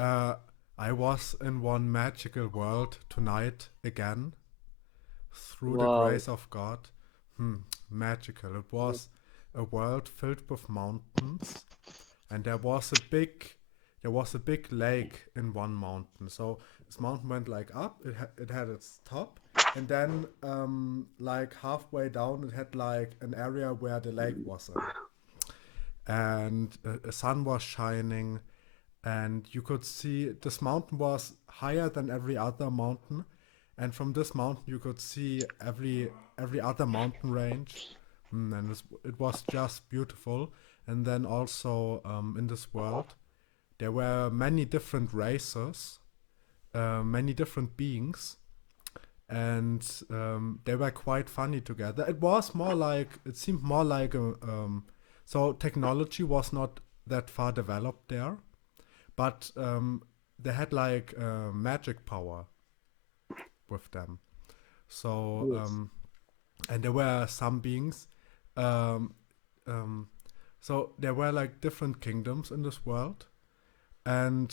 Uh, I was in one magical world tonight again, through the Wow. grace of God. Magical. It was a world filled with mountains, and there was a big lake in one mountain. So this mountain went like up. It had its top, and then like halfway down, it had like an area where the lake was in, and a sun was shining, and you could see this mountain was higher than every other mountain, and from this mountain you could see every other mountain range. And it was just beautiful. And then also in this world there were many different races, many different beings, and they were quite funny together. It seemed more like so technology was not that far developed there, but they had like magic power with them. So Yes. and there were some beings. Um, so there were like different kingdoms in this world, and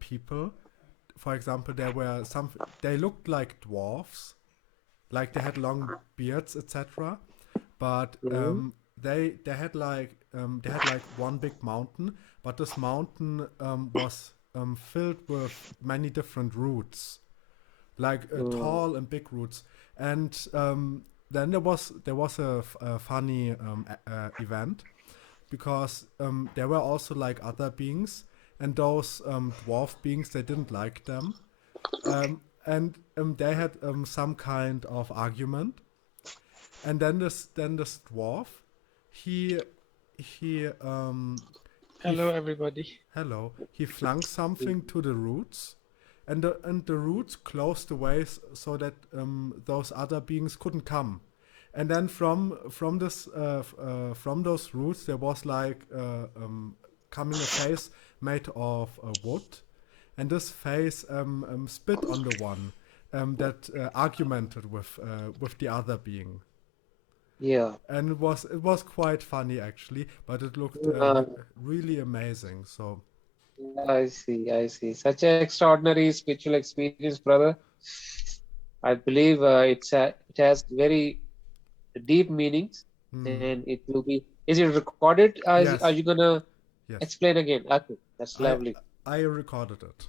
people. For example, there were some. They looked like dwarfs, like they had long beards, etc. But Mhm. they had like one big mountain, but this mountain was filled with many different roots, like Mm. tall and big roots. And then there was a funny event, because there were also like other beings, and those dwarf beings, they didn't like them, and they had some kind of argument, and then this dwarf, he he Hello, f- everybody. hello, he flung something to the roots, and the roots closed the ways so that those other beings couldn't come. And then from those roots there was like coming a face made of wood, and this face spit on the one that argumented with the other being. Yeah. And it was quite funny actually, but it looked Uh, really amazing. So I see. I see. Such an extraordinary spiritual experience, brother. I believe it has very deep meanings, mm, and it will be. Is it recorded? Are yes, you gonna yes, explain again? Okay, that's I lovely. I recorded it.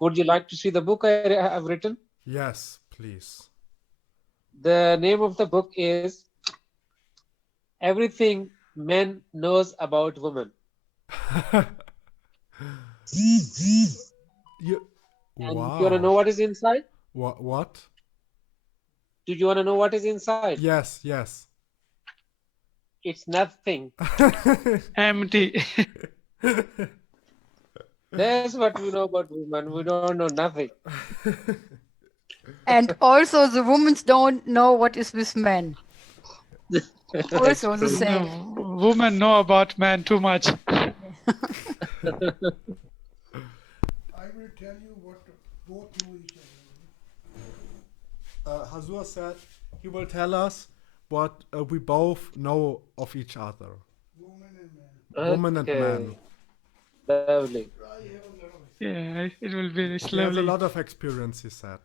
would you like to see the book I have written? Yes, please. The name of the book is Everything Men Knows About Women. you, And you wanna wow. know what is inside? What? Do you wanna know what is inside? Yes, yes. It's nothing. empty। That's what we know about women. We don't know nothing. And also the women don't know what is with men. That's Also the true. same. Women know about men too much। I will tell you what both know each other. Hazur said he will tell us what we both know of each other. Woman and man. Woman and man. Okay. Lovely. I have a lot of Yeah, it will be He has a slowly। lot of experience, he said.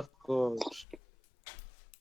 Of course.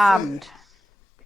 Abend.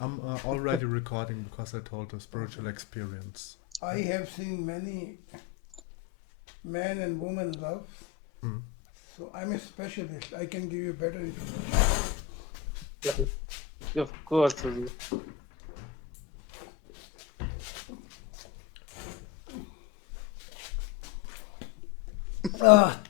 I'm already recording because I told a spiritual experience. I have seen many man and woman love. Mm. So I'm a specialist. I can give you better information. Of course. Hazur.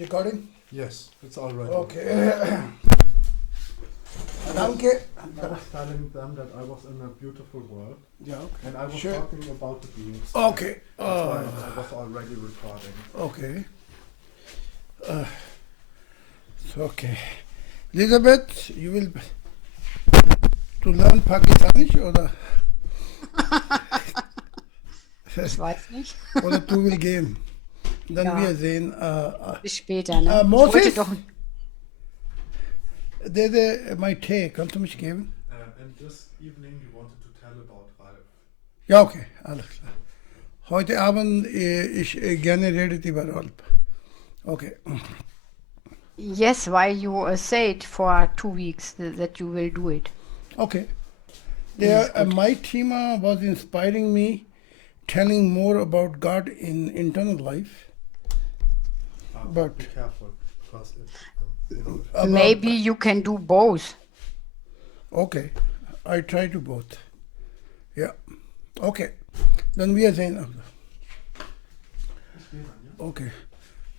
Recording? Yes, it's already. Okay. I was telling them that I was in a beautiful world, Yeah, okay. and I was Sure. talking about the beings. Okay. That's why I was already recording. Okay. So, okay. Elizabeth, you will to learn Pakistani oder Ich weiß nicht. oder du will gehen. Dann Ja. wir sehen. Bis später, ne? Ich Moses? wollte doch. My tea, kannst du mich geben? And this evening you wanted to tell about Ralf. Ja, okay, alles klar. Heute Abend ich gerne redet über Rolf. Okay. Yes, why you said for 2 weeks that you will do it. Okay. My Thema was inspiring me, telling more about God in internal life. But Be careful, because it, about- Maybe you can do both. Okay, I try to both. Yeah. Okay. Then we are saying. Okay.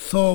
100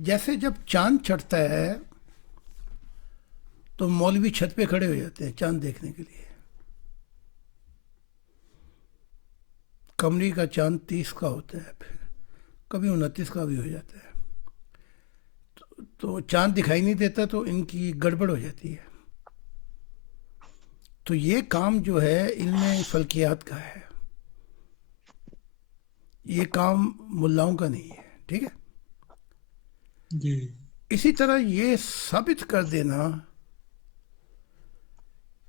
جیسے جب چاند چڑھتا ہے تو مولوی چھت پہ کھڑے ہو جاتے ہیں چاند دیکھنے کے لیے. قمری کا چاند 30 کا ہوتا ہے, پھر کبھی 29 کا بھی ہو جاتا ہے. تو چاند دکھائی نہیں دیتا تو ان کی گڑبڑ ہو جاتی ہے. تو یہ کام جو ہے علم فلکیات کا ہے, یہ کام ملاؤں کا نہیں ہے. ٹھیک ہے. جی اسی طرح یہ ثابت کر دینا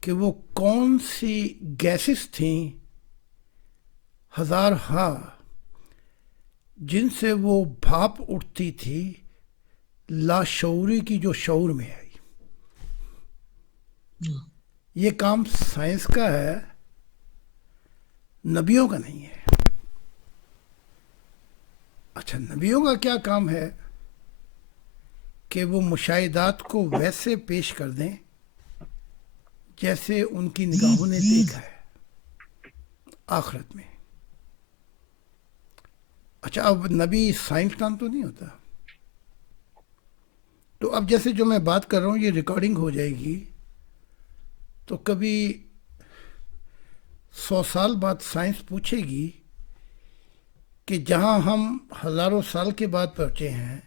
کہ وہ کون سی گیسز تھیں ہزار ہاں جن سے وہ بھاپ اٹھتی تھی لاشعوری کی جو شعور میں آئی. یہ کام سائنس کا ہے, نبیوں کا نہیں ہے. اچھا, نبیوں کا کیا کام ہے کہ وہ مشاہدات کو ویسے پیش کر دیں جیسے ان کی نگاہوں نے دیکھا ہے آخرت میں. اچھا, اب نبی سائنسدان تو نہیں ہوتا. تو اب جیسے جو میں بات کر رہا ہوں یہ ریکارڈنگ ہو جائے گی, تو کبھی 100 سال بعد سائنس پوچھے گی کہ جہاں ہم ہزاروں سال کے بعد پہنچے ہیں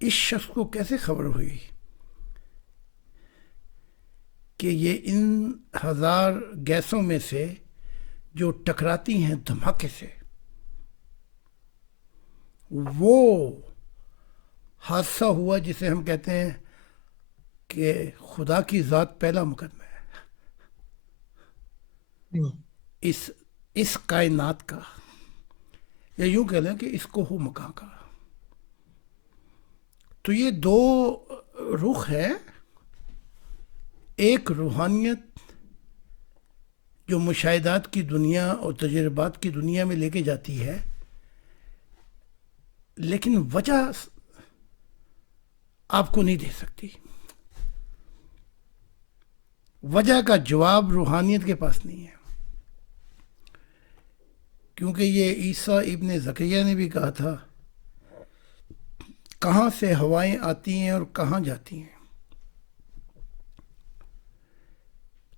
اس شخص کو کیسے خبر ہوئی کہ یہ ان 1000 گیسوں میں سے جو ٹکراتی ہیں دھماکے سے, وہ حادثہ ہوا جسے ہم کہتے ہیں کہ خدا کی ذات پہلا مقدمہ ہے اس کائنات کا, یا یوں کہہ لیں کہ اس کو ہو مکان کا. تو یہ دو رخ ہے, ایک روحانیت جو مشاہدات کی دنیا اور تجربات کی دنیا میں لے کے جاتی ہے, لیکن وجہ آپ کو نہیں دے سکتی. وجہ کا جواب روحانیت کے پاس نہیں ہے, کیونکہ یہ عیسیٰ ابن زکریا نے بھی کہا تھا کہاں سے ہوائیں آتی ہیں اور کہاں جاتی ہیں.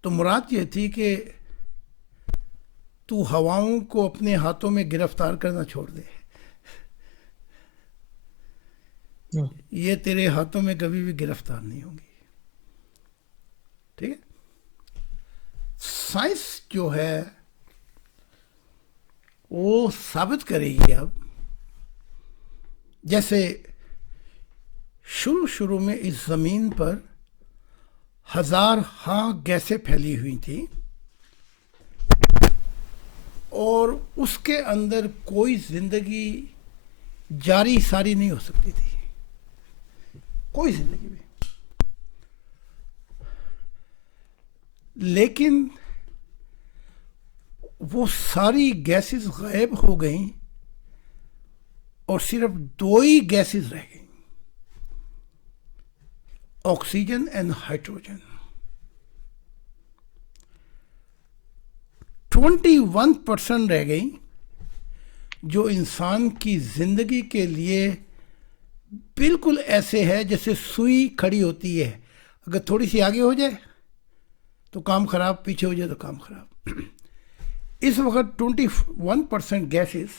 تو مراد یہ تھی کہ تو ہواؤں کو اپنے ہاتھوں میں گرفتار کرنا چھوڑ دے, یہ تیرے ہاتھوں میں کبھی بھی گرفتار نہیں ہوں گی. ٹھیک ہے. سائنس جو ہے وہ ثابت کرے گی. اب جیسے شروع میں اس زمین پر 1000 ہاں گیسیں پھیلی ہوئی تھیں اور اس کے اندر کوئی زندگی جاری ساری نہیں ہو سکتی تھی, کوئی زندگی میں. لیکن وہ ساری گیسز غائب ہو گئیں اور صرف 2 ہی گیسز رہ گئیں, آکسیجن اینڈ ہائیڈروجن. 21% رہ گئیں جو انسان کی زندگی کے لیے بالکل ایسے ہے جیسے سوئی کھڑی ہوتی ہے, اگر تھوڑی سی آگے ہو جائے تو کام خراب, پیچھے ہو جائے تو کام خراب. اس وقت 21% گیسز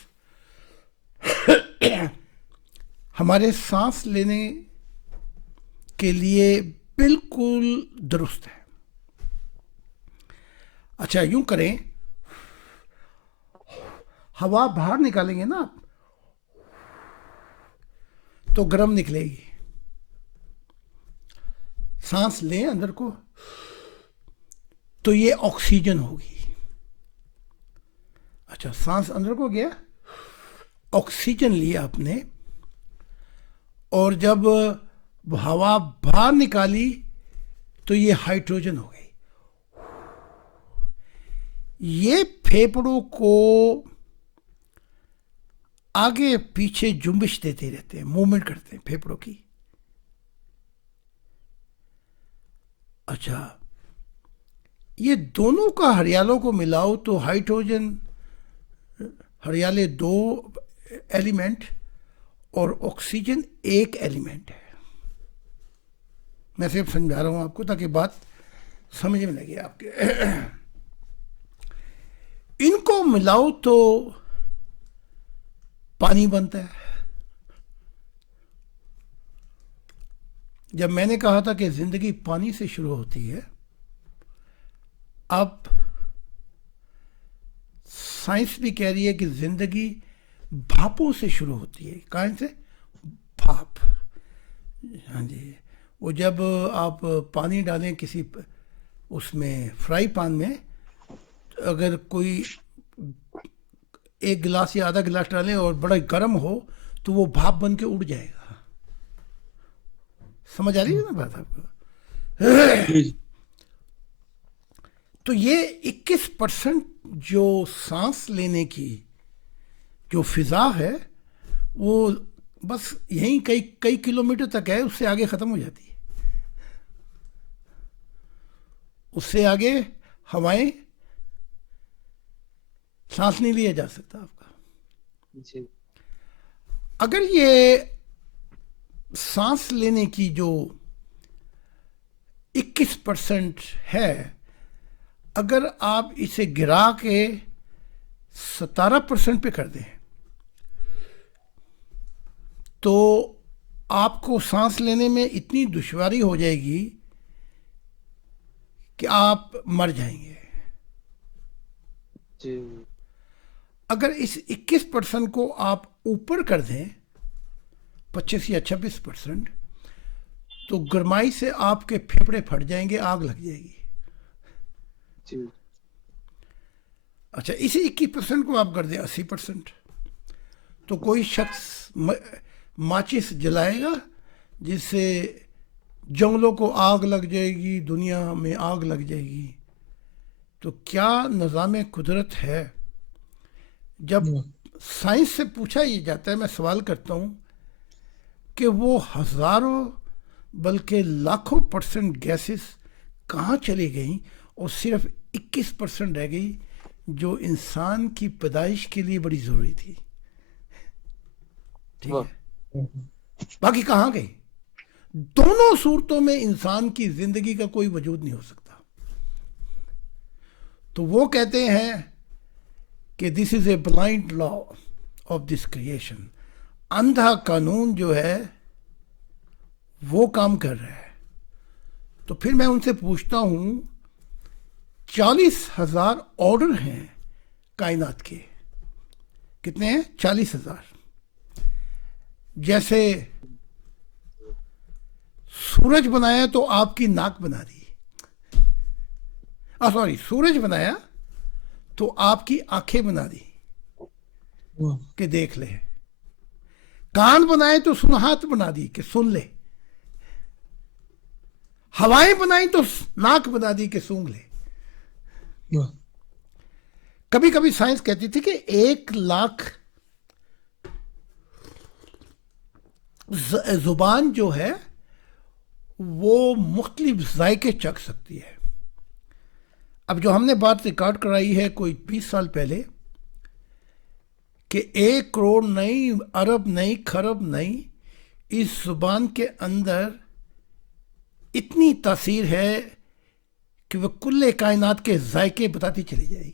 ہمارے سانس لینے کے لیے بالکل درست ہے. اچھا, یوں کریں, ہوا باہر نکالیں گے نا آپ تو گرم نکلے گی. سانس لیں اندر کو تو یہ آکسیجن ہوگی. اچھا, سانس اندر کو گیا, آکسیجن لیا آپ نے, اور جب ہوا باہر نکالی تو یہ ہائیڈروجن ہو گئی. یہ پھیپڑوں کو آگے پیچھے جنبش دیتے رہتے ہیں, موومنٹ کرتے ہیں پھیپڑوں کی. اچھا, یہ دونوں کا ہریالوں کو ملاؤ تو ہائیڈروجن ہریالے 2 ایلیمنٹ اور آکسیجن ایک ایلیمنٹ ہے. میں صرف سمجھا رہا ہوں آپ کو تاکہ بات سمجھ میں لگے آپ کے. ان کو ملاؤ تو پانی بنتا ہے. جب میں نے کہا تھا کہ زندگی پانی سے شروع ہوتی ہے، اب سائنس بھی کہہ رہی ہے کہ زندگی بھاپوں سے شروع ہوتی ہے. کہاں سے؟ بھاپ. ہاں جی، وہ جب آپ پانی ڈالیں کسی اس میں فرائی پان میں، اگر کوئی ایک گلاس یا آدھا گلاس ڈالیں اور بڑا گرم ہو تو وہ بھاپ بن کے اڑ جائے گا. سمجھ آ رہی ہے نا بات آپ کو؟ تو یہ 21% جو سانس لینے کی جو فضا ہے وہ بس یہیں کئی کلومیٹر تک ہے، اس سے آگے ختم ہو جاتی ہے. اس سے آگے ہوائیں سانس نہیں لیا جا سکتا آپ کا. جی اگر یہ سانس لینے کی جو 21% ہے، اگر آپ اسے گرا کے 17% پہ کر دیں تو آپ کو سانس لینے میں اتنی دشواری ہو جائے گی کہ آپ مر جائیں گے. جی اگر اس 21% کو آپ اوپر کر دیں 25 یا 26%، تو گرمائی سے آپ کے پھیپھڑے پھٹ جائیں گے، آگ لگ جائے گی. جی اچھا، اسی 21% کو آپ کر دیں 80%، تو کوئی شخص ماچس جلائے گا جس سے جنگلوں کو آگ لگ جائے گی، دنیا میں آگ لگ جائے گی. تو کیا نظام قدرت ہے؟ جب سائنس سے پوچھا یہ جاتا ہے، میں سوال کرتا ہوں کہ وہ ہزاروں بلکہ لاکھوں % گیسز کہاں چلی گئیں اور صرف 21% رہ گئی جو انسان کی پیدائش کے لیے بڑی ضروری تھی. ٹھیک ہے، باقی کہاں گئی؟ دونوں صورتوں میں انسان کی زندگی کا کوئی وجود نہیں ہو سکتا. تو وہ کہتے ہیں کہ this is a blind law of this creation. اندھا قانون جو ہے وہ کام کر رہا ہے. تو پھر میں ان سے پوچھتا ہوں 40,000 آرڈر ہیں کائنات کے. کتنے ہیں؟ 40,000. جیسے سورج بنایا تو آپ کی ناک بنا دی. سورج بنایا تو آپ کی آنکھیں بنا دی کہ دیکھ لے. کان بنائے تو سنہات بنا دی کہ سن لے. ہوائیں بنائی تو ناک بنا دی کہ سونگ لے. کبھی کبھی سائنس کہتی تھی کہ 1,00,000 زبان جو ہے وہ مختلف ذائقے چکھ سکتی ہے. اب جو ہم نے بات ریکارڈ کرائی ہے کوئی 20 سال پہلے کہ 1 کروڑ نہیں، ارب نہیں، کھرب نہیں، اس زبان کے اندر اتنی تاثیر ہے کہ وہ کل کائنات کے ذائقے بتاتی چلی جائے گی.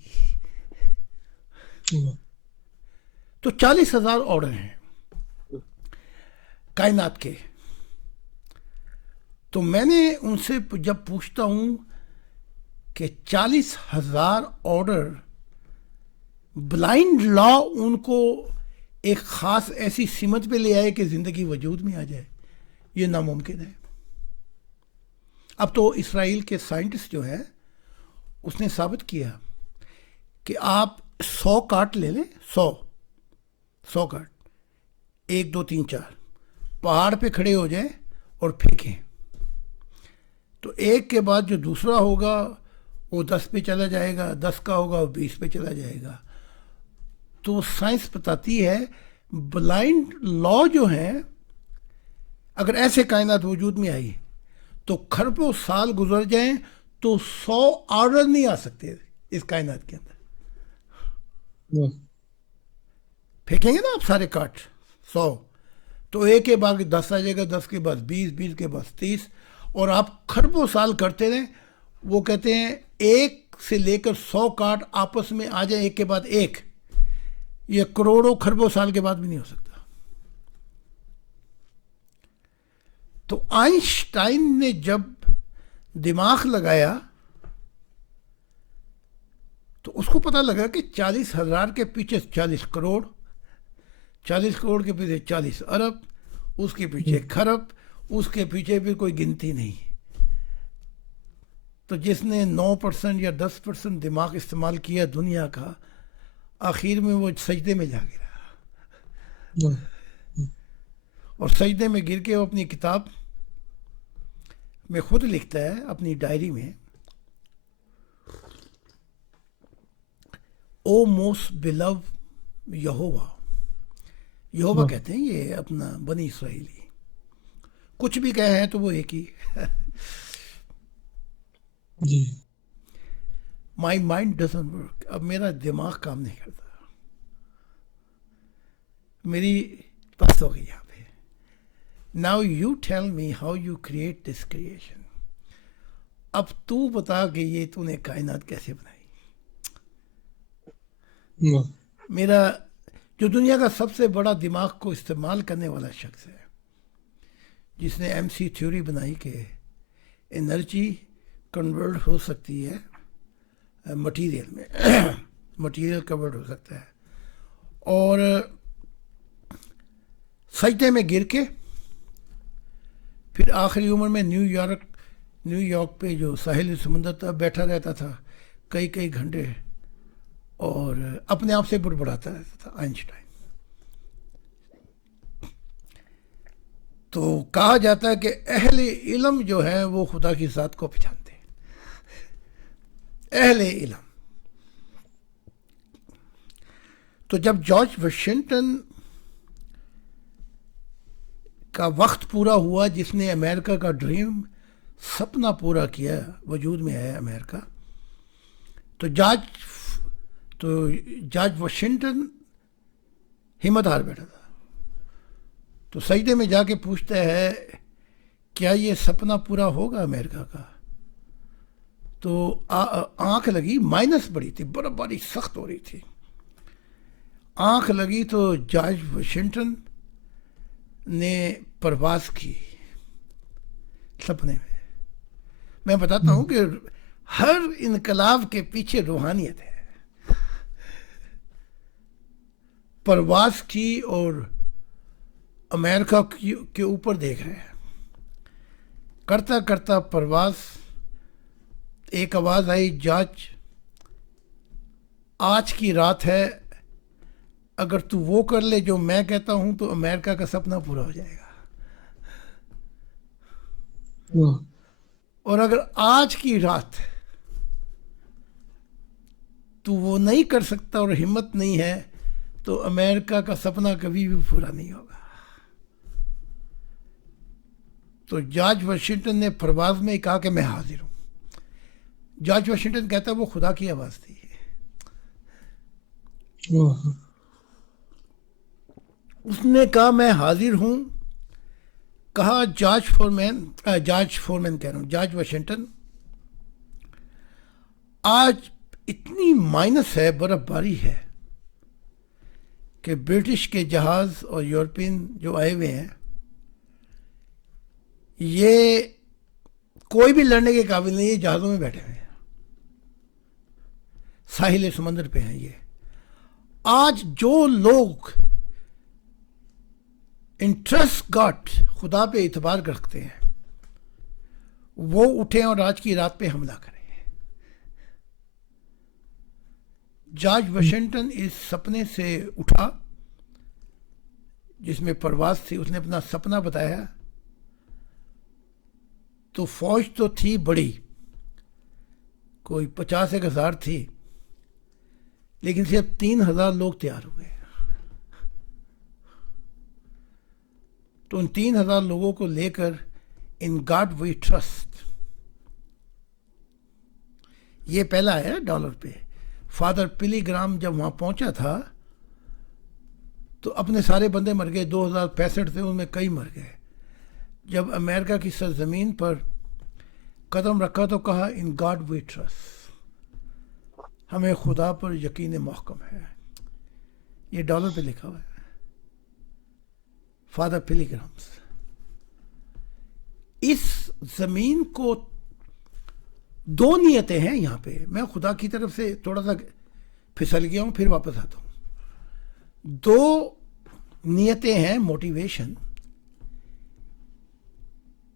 تو 40,000 آرڈر ہیں کائنات کے. تو میں نے ان سے جب پوچھتا ہوں کہ 40,000 آرڈر بلائنڈ لا ان کو ایک خاص ایسی سمت پہ لے آئے کہ زندگی وجود میں آ جائے، یہ ناممکن ہے. اب تو اسرائیل کے سائنٹسٹ جو ہے اس نے ثابت کیا کہ آپ 100 کاٹ لے لیں، 100 کاٹ، 1 2 3 4 پہاڑ پہ کھڑے ہو جائیں اور پھینکیں، تو ایک کے بعد جو دوسرا ہوگا وہ 10 پہ چلا جائے گا، 10 کا ہوگا وہ 20 پہ چلا جائے گا. تو سائنس بتاتی ہے بلائنڈ لا جو ہے، اگر ایسے کائنات وجود میں آئی تو کھربوں سال گزر جائیں تو 100 آرڈر نہیں آ سکتے اس کائنات کے اندر. پھینکیں گے نا آپ سارے کاٹ 100، تو ایک کے بعد 10 آ جائے گا, 10 کے بعد 20, 20 کے بعد 30, اور آپ خربوں سال کرتے رہیں. وہ کہتے ہیں 1 سے لے کر 100 کارڈ آپس میں آ جائیں ایک کے بعد ایک, یہ کروڑوں خربوں سال کے بعد بھی نہیں ہو سکتا. تو آئنسٹائن نے جب دماغ لگایا تو اس کو پتہ لگا کہ 40,000 کے پیچھے 40 کروڑ, 40 کروڑ کے پیچھے 40 ارب, اس کے پیچھے کھرب, اس کے پیچھے بھی کوئی گنتی نہیں. تو جس نے 9% یا 10% دماغ استعمال کیا دنیا کا, آخر میں وہ سجدے میں جا گرا. اور سجدے میں گر کے وہ اپنی کتاب میں خود لکھتا ہے, اپنی ڈائری میں, او موسٹ بلو یہوہ. یہوہ کہتے ہیں یہ اپنا بنی اسرائیلی, کچھ بھی کہے ہیں تو وہ ایک ہی. جی مائی مائنڈ ڈزنٹ ورک, اب میرا دماغ کام نہیں کرتا, میری بس ہو گئی یہاں پہ. Now you tell me how you create this creation. اب تو بتا کہ یہ تو نے کائنات کیسے بنائی. میرا جو دنیا کا سب سے بڑا دماغ کو استعمال کرنے والا شخص ہے, جس نے MC تھیوری بنائی کہ انرجی کنورٹ ہو سکتی ہے مٹیریل میں, مٹیریل کنورٹ ہو سکتا ہے, اور سجدے میں گر کے پھر آخری عمر میں نیو یارک پہ جو ساحل سمندر تھا بیٹھا رہتا تھا کئی گھنٹے, اور اپنے آپ سے بڑبڑاتا رہتا تھا آئنسٹائن. تو کہا جاتا ہے کہ اہل علم جو ہے وہ خدا کی ذات کو پہچانتے ہیں, اہل علم. تو جب جارج واشنگٹن کا وقت پورا ہوا, جس نے امریکہ کا ڈریم سپنا پورا کیا, وجود میں آیا امریکہ, تو جارج واشنگٹن ہمت ہار بیٹھا تھا. تو سجدے میں جا کے پوچھتا ہے کیا یہ سپنا پورا ہوگا امریکہ کا. تو آنکھ لگی, مائنس بڑی تھی, برف باری سخت ہو رہی تھی, آنکھ لگی تو جارج واشنگٹن نے پرواز کی سپنے میں. میں بتاتا ہوں کہ ہر انقلاب کے پیچھے روحانیت ہے. پرواز کی اور امریکہ کے اوپر دیکھ رہے ہیں, کرتا کرتا پرواز, ایک آواز آئی, جارج آج کی رات ہے, اگر تو وہ کر لے جو میں کہتا ہوں تو امریکہ کا سپنا پورا ہو جائے گا, اور اگر آج کی رات تو وہ نہیں کر سکتا اور ہمت نہیں ہے تو امریکہ کا سپنا کبھی بھی پورا نہیں ہوگا. تو جارج واشنگٹن نے پرواز میں کہا کہ میں حاضر ہوں. جارج واشنگٹن کہتا ہے وہ خدا کی آواز تھی. اس نے کہا میں حاضر ہوں. کہا جارج واشنگٹن, آج اتنی مائنس ہے, برف باری ہے کہ برٹش کے جہاز اور یورپین جو آئے ہوئے ہیں یہ کوئی بھی لڑنے کے قابل نہیں, یہ جہازوں میں بیٹھے ہوئے ہیں, ساحل سمندر پہ ہیں. یہ آج جو لوگ انٹرسٹ گاڈ خدا پہ اعتبار رکھتے ہیں وہ اٹھیں اور آج کی رات پہ حملہ کریں. جارج واشنگٹن اس سپنے سے اٹھا جس میں پرواز تھی, اس نے اپنا سپنا بتایا. تو فوج تو تھی بڑی, کوئی 50,000 تھی, لیکن صرف 3,000 لوگ تیار ہوئے. تو ان 3,000 لوگوں کو لے کر ان گاڈ وی ٹرسٹ, یہ پہلا ہے ڈالر پہ. فادر پلی گرام جب وہاں پہنچا تھا تو اپنے سارے بندے مر گئے. 2065 تھے, ان میں کئی مر گئے. جب امریکہ کی سرزمین پر قدم رکھا تو کہا ان گاڈ وی ٹرسٹ, ہمیں خدا پر یقین محکم ہے. یہ ڈالر پہ لکھا ہوا ہے, فادر پلی گرامز. اس زمین کو دو نیتیں ہیں یہاں پہ. میں خدا کی طرف سے تھوڑا سا پھسل گیا ہوں, پھر واپس آتا ہوں. دو نیتیں ہیں موٹیویشن.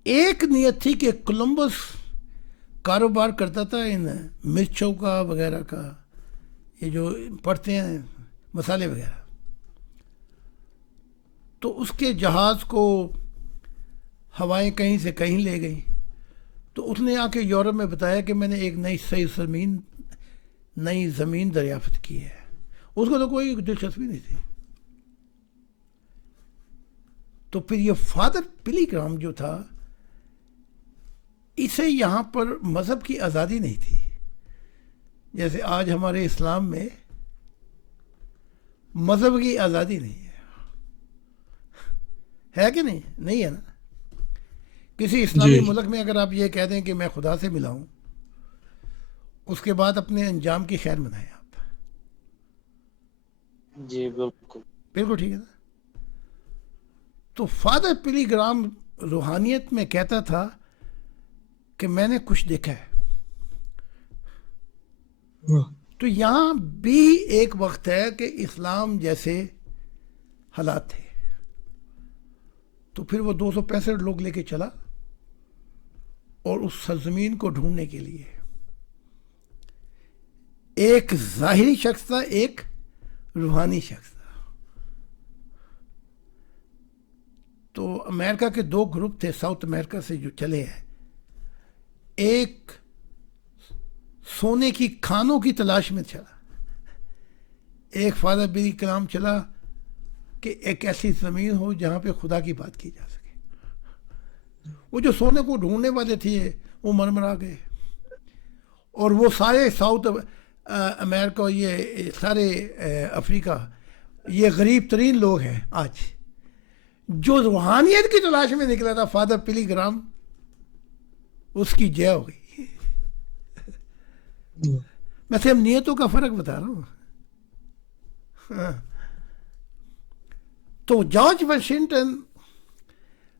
ایک نیت تھی کہ کولمبس کاروبار کرتا تھا ان مرچوں کا وغیرہ کا, یہ جو پڑھتے ہیں مسالے وغیرہ. تو اس کے جہاز کو ہوائیں کہیں سے کہیں لے گئی. تو اس نے آ کے یورپ میں بتایا کہ میں نے ایک نئی زمین دریافت کی ہے. اس کو تو کوئی دلچسپی نہیں تھی. تو پھر یہ فادر پلی گرام جو تھا, اسے یہاں پر مذہب کی آزادی نہیں تھی. جیسے آج ہمارے اسلام میں مذہب کی آزادی نہیں ہے کہ نہیں؟ نہیں ہے نا. کسی اسلامی ملک میں اگر آپ یہ کہہ دیں کہ میں خدا سے ملا ہوں, اس کے بعد اپنے انجام کی خیر منائیں آپ. جی بالکل بالکل ٹھیک ہے نا. تو فادر پلی گرام روحانیت میں کہتا تھا کہ میں نے کچھ دیکھا ہے. تو یہاں بھی ایک وقت ہے کہ اسلام جیسے حالات تھے. تو پھر وہ 265 لوگ لے کے چلا, اور اس سرزمین کو ڈھونڈنے کے لیے ایک ظاہری شخص تھا, ایک روحانی شخص تھا. تو امریکہ کے دو گروپ تھے ساؤتھ امریکہ سے جو چلے ہیں. ایک سونے کی کھانوں کی تلاش میں چلا, ایک فادر پلی گرام چلا کہ ایک ایسی زمین ہو جہاں پہ خدا کی بات کی جا سکے. وہ جو سونے کو ڈھونڈنے والے تھے وہ مرمرا گئے, اور وہ سارے ساؤتھ امریکہ, یہ سارے افریقہ, یہ غریب ترین لوگ ہیں آج. جو روحانیت کی تلاش میں نکلا تھا فادر پلی گرام, اس کی جے ہو گئی. میں صرف نیتوں کا فرق بتا رہا ہوں. تو جارج واشنگٹن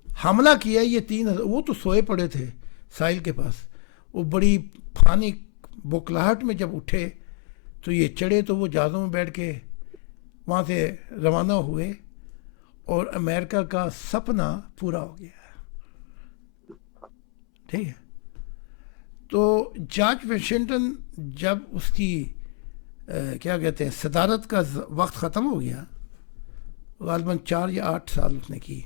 حملہ کیا. یہ 3,000 وہ تو سوئے پڑے تھے ساحل کے پاس. وہ بڑی پھانی بکلاہٹ میں جب اٹھے تو یہ چڑھے, تو وہ جہازوں میں بیٹھ کے وہاں سے روانہ ہوئے, اور امریکہ کا سپنا پورا ہو گیا. ٹھیک ہے. تو جارج واشنگٹن جب اس کی کیا کہتے ہیں صدارت کا وقت ختم ہو گیا, غالباً 4 یا 8 سال اس نے کی,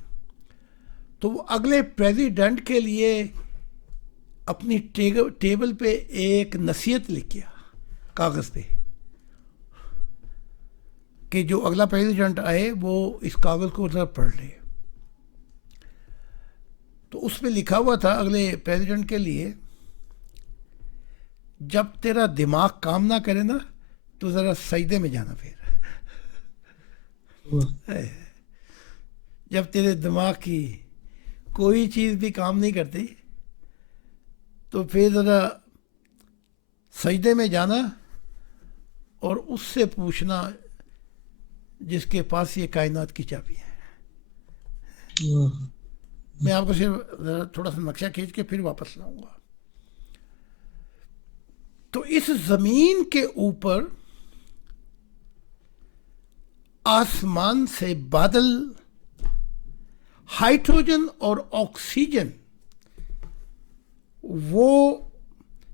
تو وہ اگلے پریزیڈنٹ کے لیے اپنی ٹیبل پہ ایک نصیحت لکھ گیا کاغذ پہ, کہ جو اگلا پریزیڈنٹ آئے وہ اس کاغذ کو ذرا پڑھ لے. تو اس پہ لکھا ہوا تھا اگلے پریزیڈنٹ کے لیے, جب تیرا دماغ کام نہ کرے نا تو ذرا سجدے میں جانا. پھر جب تیرے دماغ کی کوئی چیز بھی کام نہیں کرتی تو پھر ذرا سجدے میں جانا, اور اس سے پوچھنا جس کے پاس یہ کائنات کی چابی ہے. میں آپ کو صرف ذرا تھوڑا سا نقشہ کھینچ کے پھر واپس لاؤں گا. تو اس زمین کے اوپر آسمان سے بادل, ہائیڈروجن اور آکسیجن, وہ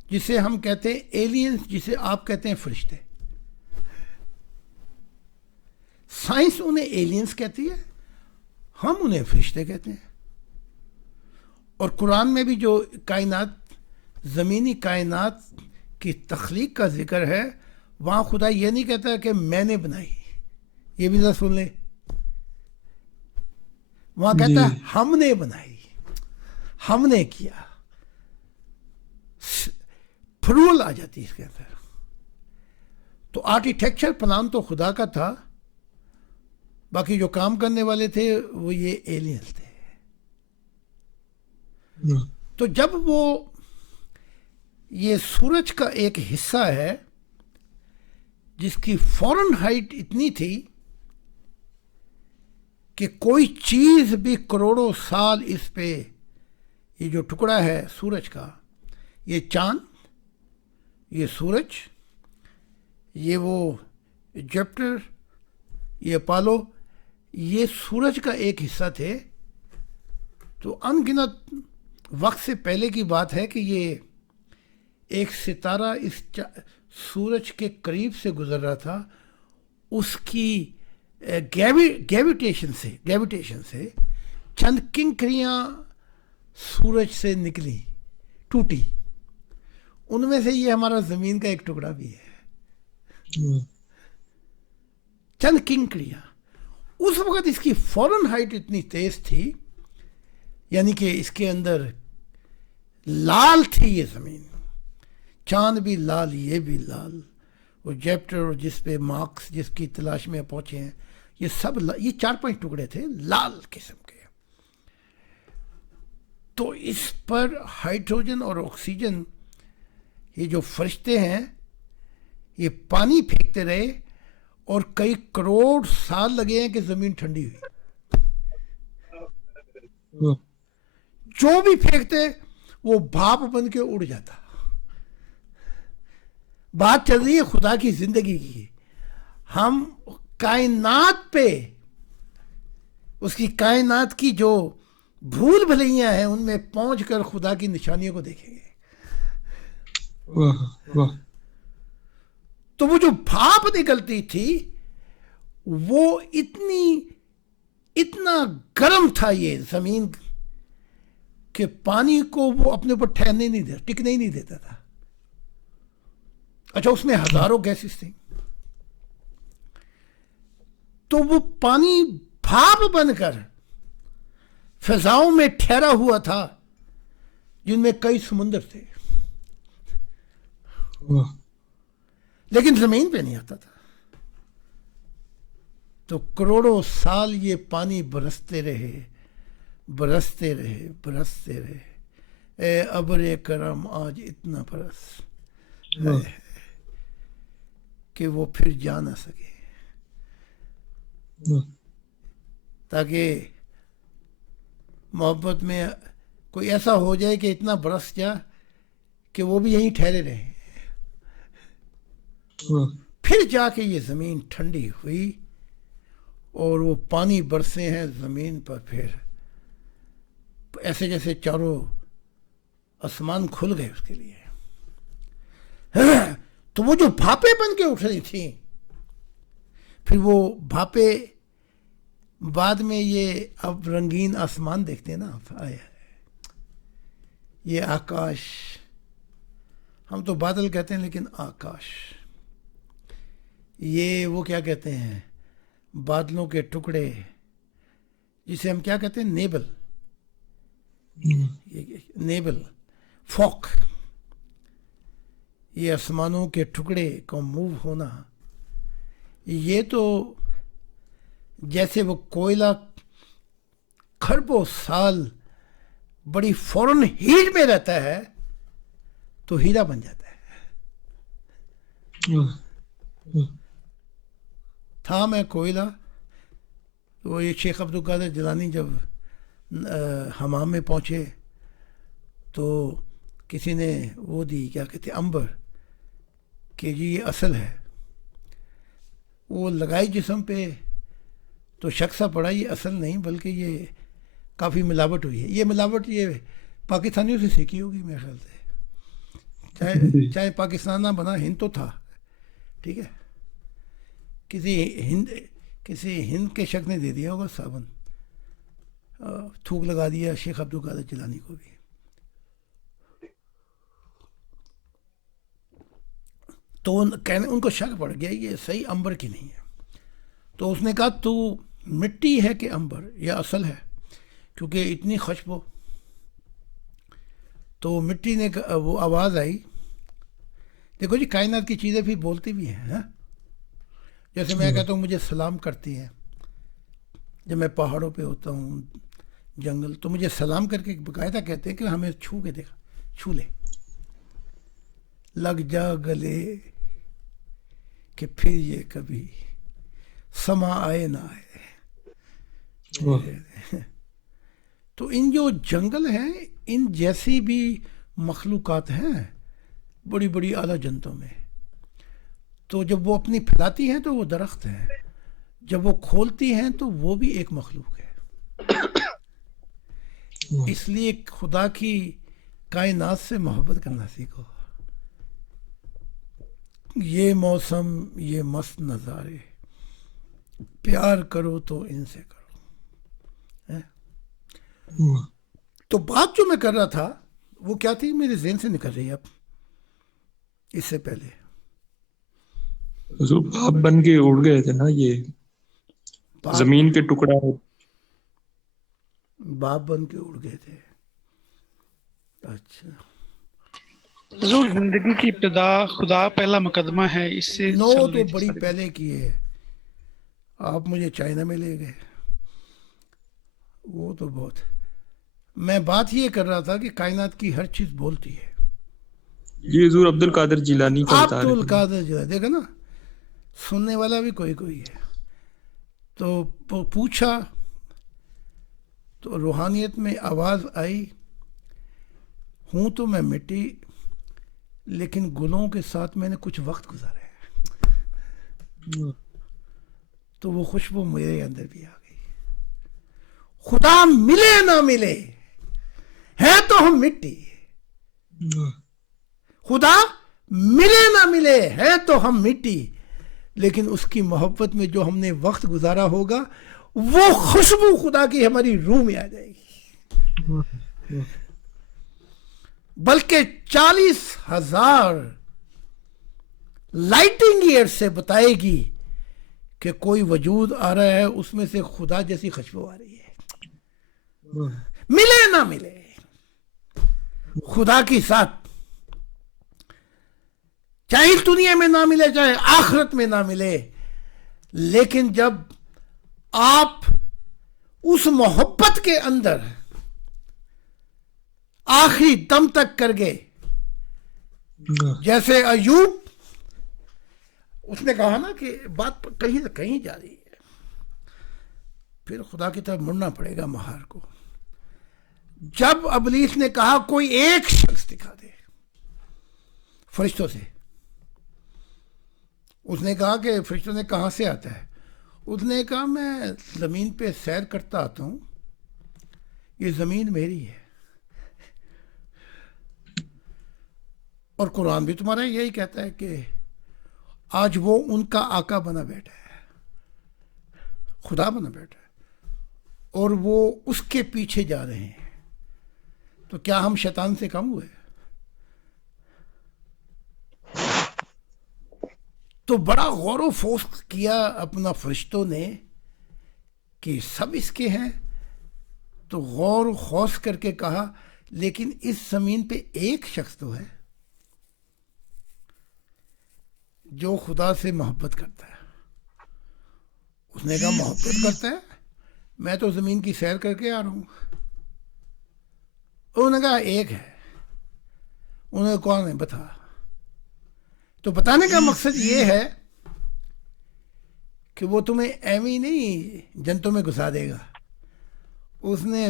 جسے ہم کہتے ہیں ایلینز, جسے آپ کہتے ہیں فرشتے. سائنس انہیں ایلینز کہتی ہے, ہم انہیں فرشتے کہتے ہیں. اور قرآن میں بھی جو کائنات, زمینی کائنات کی تخلیق کا ذکر ہے, وہاں خدا یہ نہیں کہتا کہ میں نے بنائی, یہ بھی ذرا سن لیں. وہاں کہتا ہے ہم نے بنائی, ہم نے کیا. پھرول آ جاتی اس کے اندر. تو آرکیٹیکچر پلان تو خدا کا تھا, باقی جو کام کرنے والے تھے وہ یہ ایلینز تھے. تو جب وہ یہ سورج کا ایک حصہ ہے جس کی فورن ہائٹ اتنی تھی کہ کوئی چیز بھی کروڑوں سال اس پہ، یہ جو ٹکڑا ہے سورج کا، یہ چاند، یہ سورج، یہ وہ جپٹر، یہ اپالو، یہ سورج کا ایک حصہ تھے. تو ان گنت وقت سے پہلے کی بات ہے کہ یہ ایک ستارہ اس سورج کے قریب سے گزر رہا تھا. اس کی گریویٹیشن سے چند کنکریاں سورج سے نکلی، ٹوٹی. ان میں سے یہ ہمارا زمین کا ایک ٹکڑا بھی ہے. چند کنکریاں. اس وقت اس کی فورن ہائٹ اتنی تیز تھی، یعنی کہ اس کے اندر لال تھی یہ زمین، چاند بھی لال، یہ بھی لال، وہ جیپٹر جس پہ مارکس جس کی تلاش میں پہنچے ہیں، یہ سب یہ 4-5 ٹکڑے تھے لال قسم کے. تو اس پر ہائیڈروجن اور آکسیجن، یہ جو فرشتے ہیں یہ پانی پھینکتے رہے اور کئی کروڑ سال لگے ہیں کہ زمین ٹھنڈی ہوئی. جو بھی پھینکتے وہ بھاپ بن کے اڑ جاتا. بات چل رہی ہے خدا کی زندگی کی. ہم کائنات پہ، اس کی کائنات کی جو بھول بھلیاں ہیں ان میں پہنچ کر خدا کی نشانیوں کو دیکھیں گے. تو وہ جو بھاپ نکلتی تھی وہ اتنا گرم تھا یہ زمین کہ پانی کو وہ اپنے اوپر ٹھہرنے نہیں دیتا، ٹکنے ہی نہیں دیتا تھا. اچھا اس میں ہزاروں گیسز تھیں. تو وہ پانی بھاپ بن کر فضاؤں میں ٹھہرا ہوا تھا جن میں کئی سمندر تھے، لیکن زمین پہ نہیں آتا تھا. تو کروڑوں سال یہ پانی برستے رہے. اے ابر کرم آج اتنا برس کہ وہ پھر جا نہ سکے، تاکہ محبت میں کوئی ایسا ہو جائے کہ اتنا برس جا کہ وہ بھی یہیں ٹھہرے رہے. پھر جا کے یہ زمین ٹھنڈی ہوئی اور وہ پانی برسے ہیں زمین پر، پھر ایسے جیسے چاروں آسمان کھل گئے اس کے لیے. تو وہ جو بھاپیں بن کے اٹھ رہی تھیں، پھر وہ بھاپیں بعد میں یہ اب رنگین آسمان دیکھتے ہیں نا آپ، آیا یہ آکاش، ہم تو بادل کہتے ہیں لیکن آکاش، یہ وہ کیا کہتے ہیں، بادلوں کے ٹکڑے، جسے ہم کیا کہتے ہیں، نیبل فوک، یہ آسمانوں کے ٹکڑے کا موو ہونا. یہ تو جیسے وہ کوئلہ کھربوں سال بڑی فورن ہیٹ میں رہتا ہے تو ہیرا بن جاتا ہے. تھا میں کوئلہ، وہ یہ شیخ عبد القادر جیلانی جب حمام میں پہنچے تو کسی نے وہ دی، کیا کہتے ہیں، امبر، کہ جی یہ اصل ہے. وہ لگائی جسم پہ تو شک سا پڑا یہ اصل نہیں بلکہ یہ کافی ملاوٹ ہوئی ہے. یہ ملاوٹ یہ پاکستانیوں سے سیکھی ہوگی میرے خیال سے، چاہے پاکستان نہ بنا، ہند تو تھا، ٹھیک ہے، کسی ہند کے شک نے دے دیا ہوگا صابن، تھوک لگا دیا شیخ عبد القادر جیلانی کو بھی. تو ان کو شک پڑ گیا یہ صحیح امبر کی نہیں ہے. تو اس نے کہا تو مٹی ہے کہ امبر یا اصل ہے، کیونکہ اتنی خوشبو. تو مٹی نے وہ آواز آئی. دیکھو جی کائنات کی چیزیں بھی بولتی بھی ہیں، جیسے میں کہتا ہوں مجھے سلام کرتی ہیں، جب میں پہاڑوں پہ ہوتا ہوں جنگل تو مجھے سلام کر کے باقاعدہ کہتے ہیں کہ ہمیں چھو کے دیکھا، چھو لے، لگ جا گلے کہ پھر یہ کبھی سما آئے نہ آئے. تو ان جو جنگل ہیں ان جیسی بھی مخلوقات ہیں بڑی بڑی اعلیٰ جنتوں میں. تو جب وہ اپنی پھیلاتی ہیں تو وہ درخت ہیں، جب وہ کھولتی ہیں تو وہ بھی ایک مخلوق ہے. اس لیے خدا کی کائنات سے محبت کرنا سیکھو. یہ موسم، یہ مست نظارے، پیار کرو تو ان سے کرو. تو بات جو میں کر رہا تھا وہ کیا تھی، میرے ذہن سے نکل رہی ہے اب. اس سے پہلے حضور باپ بن کے اڑ گئے تھے نا، یہ زمین کے ٹکڑا باپ بن کے اڑ گئے تھے. اچھا، حضور زندگی کی ابتدا خدا پہلا مقدمہ ہے، اس سے نو چل تو رہی تھی بڑی ساری پہلے کی ہے. آپ مجھے چائنا میں لے گئے، وہ تو بہت. میں بات یہ کر رہا تھا کہ کائنات کی ہر چیز بولتی ہے. یہ حضور عبد القادر جیلانی کا بتا عبد رہے تھے. القادر جو ہے دیکھا نا، سننے والا بھی کوئی کوئی ہے. تو پوچھا تو روحانیت میں آواز آئی، ہوں تو میں مٹی لیکن گلوں کے ساتھ میں نے کچھ وقت گزارا ہے. تو وہ خوشبو میرے اندر بھی آ گئی. خدا ملے نہ ملے ہے تو ہم مٹی، خدا ملے نہ ملے ہے تو ہم مٹی، لیکن اس کی محبت میں جو ہم نے وقت گزارا ہوگا وہ خوشبو خدا کی ہماری روح میں آ جائے گی. بلکہ 40,000 لائٹنگ ایئر سے بتائے گی کہ کوئی وجود آ رہا ہے، اس میں سے خدا جیسی خوشبو آ رہی ہے. ملے نہ ملے خدا کی ساتھ، چاہے اس دنیا میں نہ ملے چاہے آخرت میں نہ ملے، لیکن جب آپ اس محبت کے اندر آخری دم تک کر گئے، جیسے ایوب، اس نے کہا نا کہ بات کہیں نہ کہیں جا رہی ہے، پھر خدا کی طرف مڑنا پڑے گا مہار کو. جب ابلیس نے کہا کوئی ایک شخص دکھا دے فرشتوں سے، اس نے کہا کہ فرشتوں نے کہاں سے آتا ہے؟ اس نے کہا میں زمین پہ سیر کرتا آتا ہوں، یہ زمین میری ہے. اور قرآن بھی تمہارا یہی کہتا ہے کہ آج وہ ان کا آقا بنا بیٹھا ہے، خدا بنا بیٹھا ہے، اور وہ اس کے پیچھے جا رہے ہیں. تو کیا ہم شیطان سے کم ہوئے؟ تو بڑا غور و فوس کیا اپنا فرشتوں نے کہ سب اس کے ہیں. تو غور و خوص کر کے کہا لیکن اس زمین پہ ایک شخص تو ہے جو خدا سے محبت کرتا ہے. اس نے کہا محبت کرتا ہے؟ میں تو زمین کی سیر کر کے آ رہا ہوں. انہوں نے کہا ایک ہے. انہوں نے کون ہے بتا. تو بتانے کا مقصد یہ ہے کہ وہ تمہیں ایویں نہیں جنتوں میں گھسا دے گا. اس نے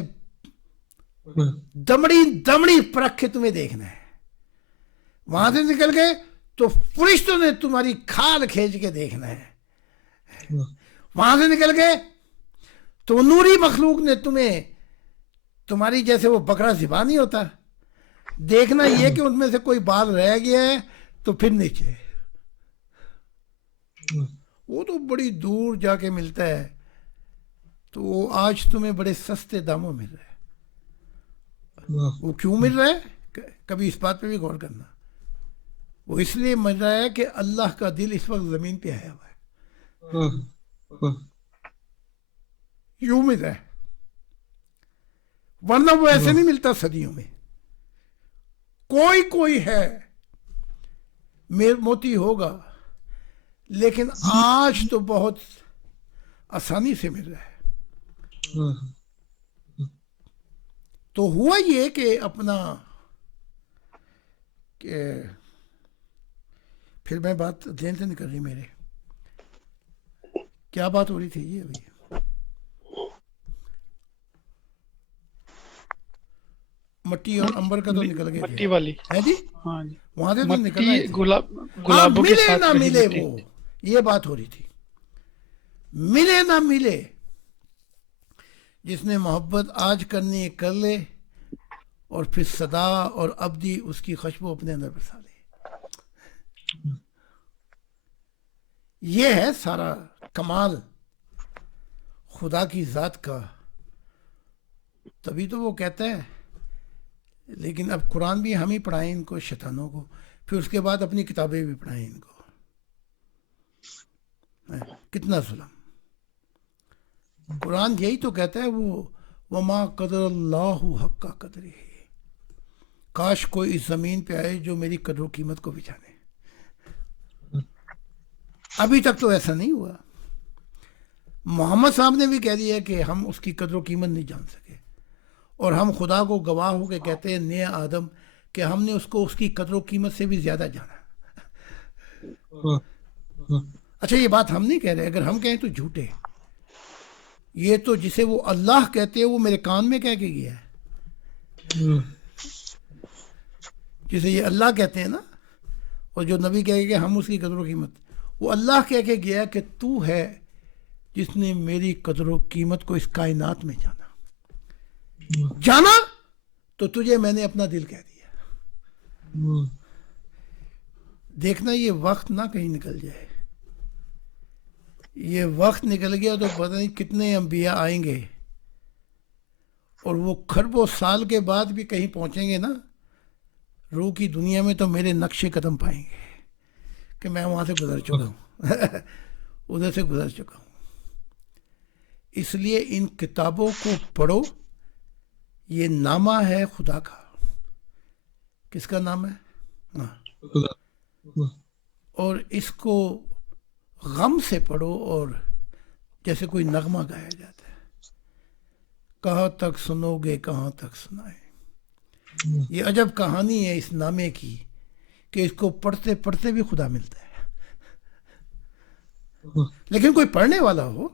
دمڑی پرکھ کے تمہیں دیکھنا ہے. وہاں سے نکل گئے تو فرشتوں نے تمہاری کھال کھینچ کے دیکھنا ہے. وہاں سے نکل گئے تو نوری مخلوق نے تمہیں تمہاری جیسے وہ بکرا ذبح نہیں ہوتا، دیکھنا یہ کہ ان میں سے کوئی بال رہ گیا ہے تو پھر نیچے. وہ تو بڑی دور جا کے ملتا ہے. تو وہ آج تمہیں بڑے سستے داموں مل رہا ہے. وہ کیوں مل رہا ہے؟ کبھی اس بات پہ بھی غور کرنا. وہ اس لیے مل رہا ہے کہ اللہ کا دل اس وقت زمین پہ آیا ہوا ہے، یوں مل رہا ہے، ورنہ وہ ایسے نہیں ملتا صدیوں میں. کوئی ہے موتی ہوگا، لیکن آج تو بہت آسانی سے مل رہا ہے. تو ہوا یہ کہ اپنا کہ پھر میں بات ذہن سے نکل رہی میرے، کیا بات ہو رہی تھی یہ ابھی؟ مٹی اور امبر کا تو نکل گئے مٹی والی، ہے جی، ہاں جی، وہاں سے تو نکل رہے مٹی تھے۔ گلابوں کے ملے ساتھ نہ وہی ملے مٹی۔ وہ، یہ بات ہو رہی تھی، ملے نہ ملے، جس نے محبت آج کرنی ہے کر لے، اور پھر صدا اور ابدی اس کی خوشبو اپنے اندر بسا لے۔ یہ ہے سارا کمال خدا کی ذات کا۔ تبھی تو وہ کہتا ہے، لیکن اب قرآن بھی ہم ہی پڑھائیں ان کو شیطانوں کو، پھر اس کے بعد اپنی کتابیں بھی پڑھائیں ان کو۔ کتنا ظلم! قرآن یہی تو کہتا ہے، وہ وما قدر اللہ حق کا قدر ہے، کاش کوئی اس زمین پہ آئے جو میری قدر و قیمت کو بھی جانے۔ ابھی تک تو ایسا نہیں ہوا۔ محمد صاحب نے بھی کہہ دیا کہ ہم اس کی قدر و قیمت نہیں جان سکے، اور ہم خدا کو گواہ ہو کے کہتے ہیں نئے آدم کہ ہم نے اس کو اس کی قدر و قیمت سے بھی زیادہ جانا۔ اچھا یہ بات ہم نہیں کہہ رہے، اگر ہم کہیں تو جھوٹے۔ یہ تو جسے وہ اللہ کہتے ہیں وہ میرے کان میں کہہ کے گیا ہے، جسے یہ اللہ کہتے ہیں نا، اور جو نبی کہے کہ ہم اس کی قدر و قیمت، وہ اللہ کہہ کے گیا کہ تو ہے جس نے میری قدر و قیمت کو اس کائنات میں جانا تو تجھے میں نے اپنا دل کہہ دیا۔ دیکھنا یہ وقت نہ کہیں نکل جائے، یہ وقت نکل گیا تو پتہ نہیں کتنے انبیاء آئیں گے، اور وہ کھربوں سال کے بعد بھی کہیں پہنچیں گے نا روح کی دنیا میں، تو میرے نقش قدم پائیں گے کہ میں وہاں سے گزر چکا ہوں، ادھر سے گزر چکا ہوں۔ اس لیے ان کتابوں کو پڑھو، یہ نامہ ہے خدا کا۔ کس کا نام ہے؟ اور اس کو غم سے پڑھو، اور جیسے کوئی نغمہ گایا جاتا ہے، کہاں تک سنو گے کہاں تک سنائے۔ یہ عجب کہانی ہے اس نامے کی کہ اس کو پڑھتے پڑھتے بھی خدا ملتا ہے، لیکن کوئی پڑھنے والا ہو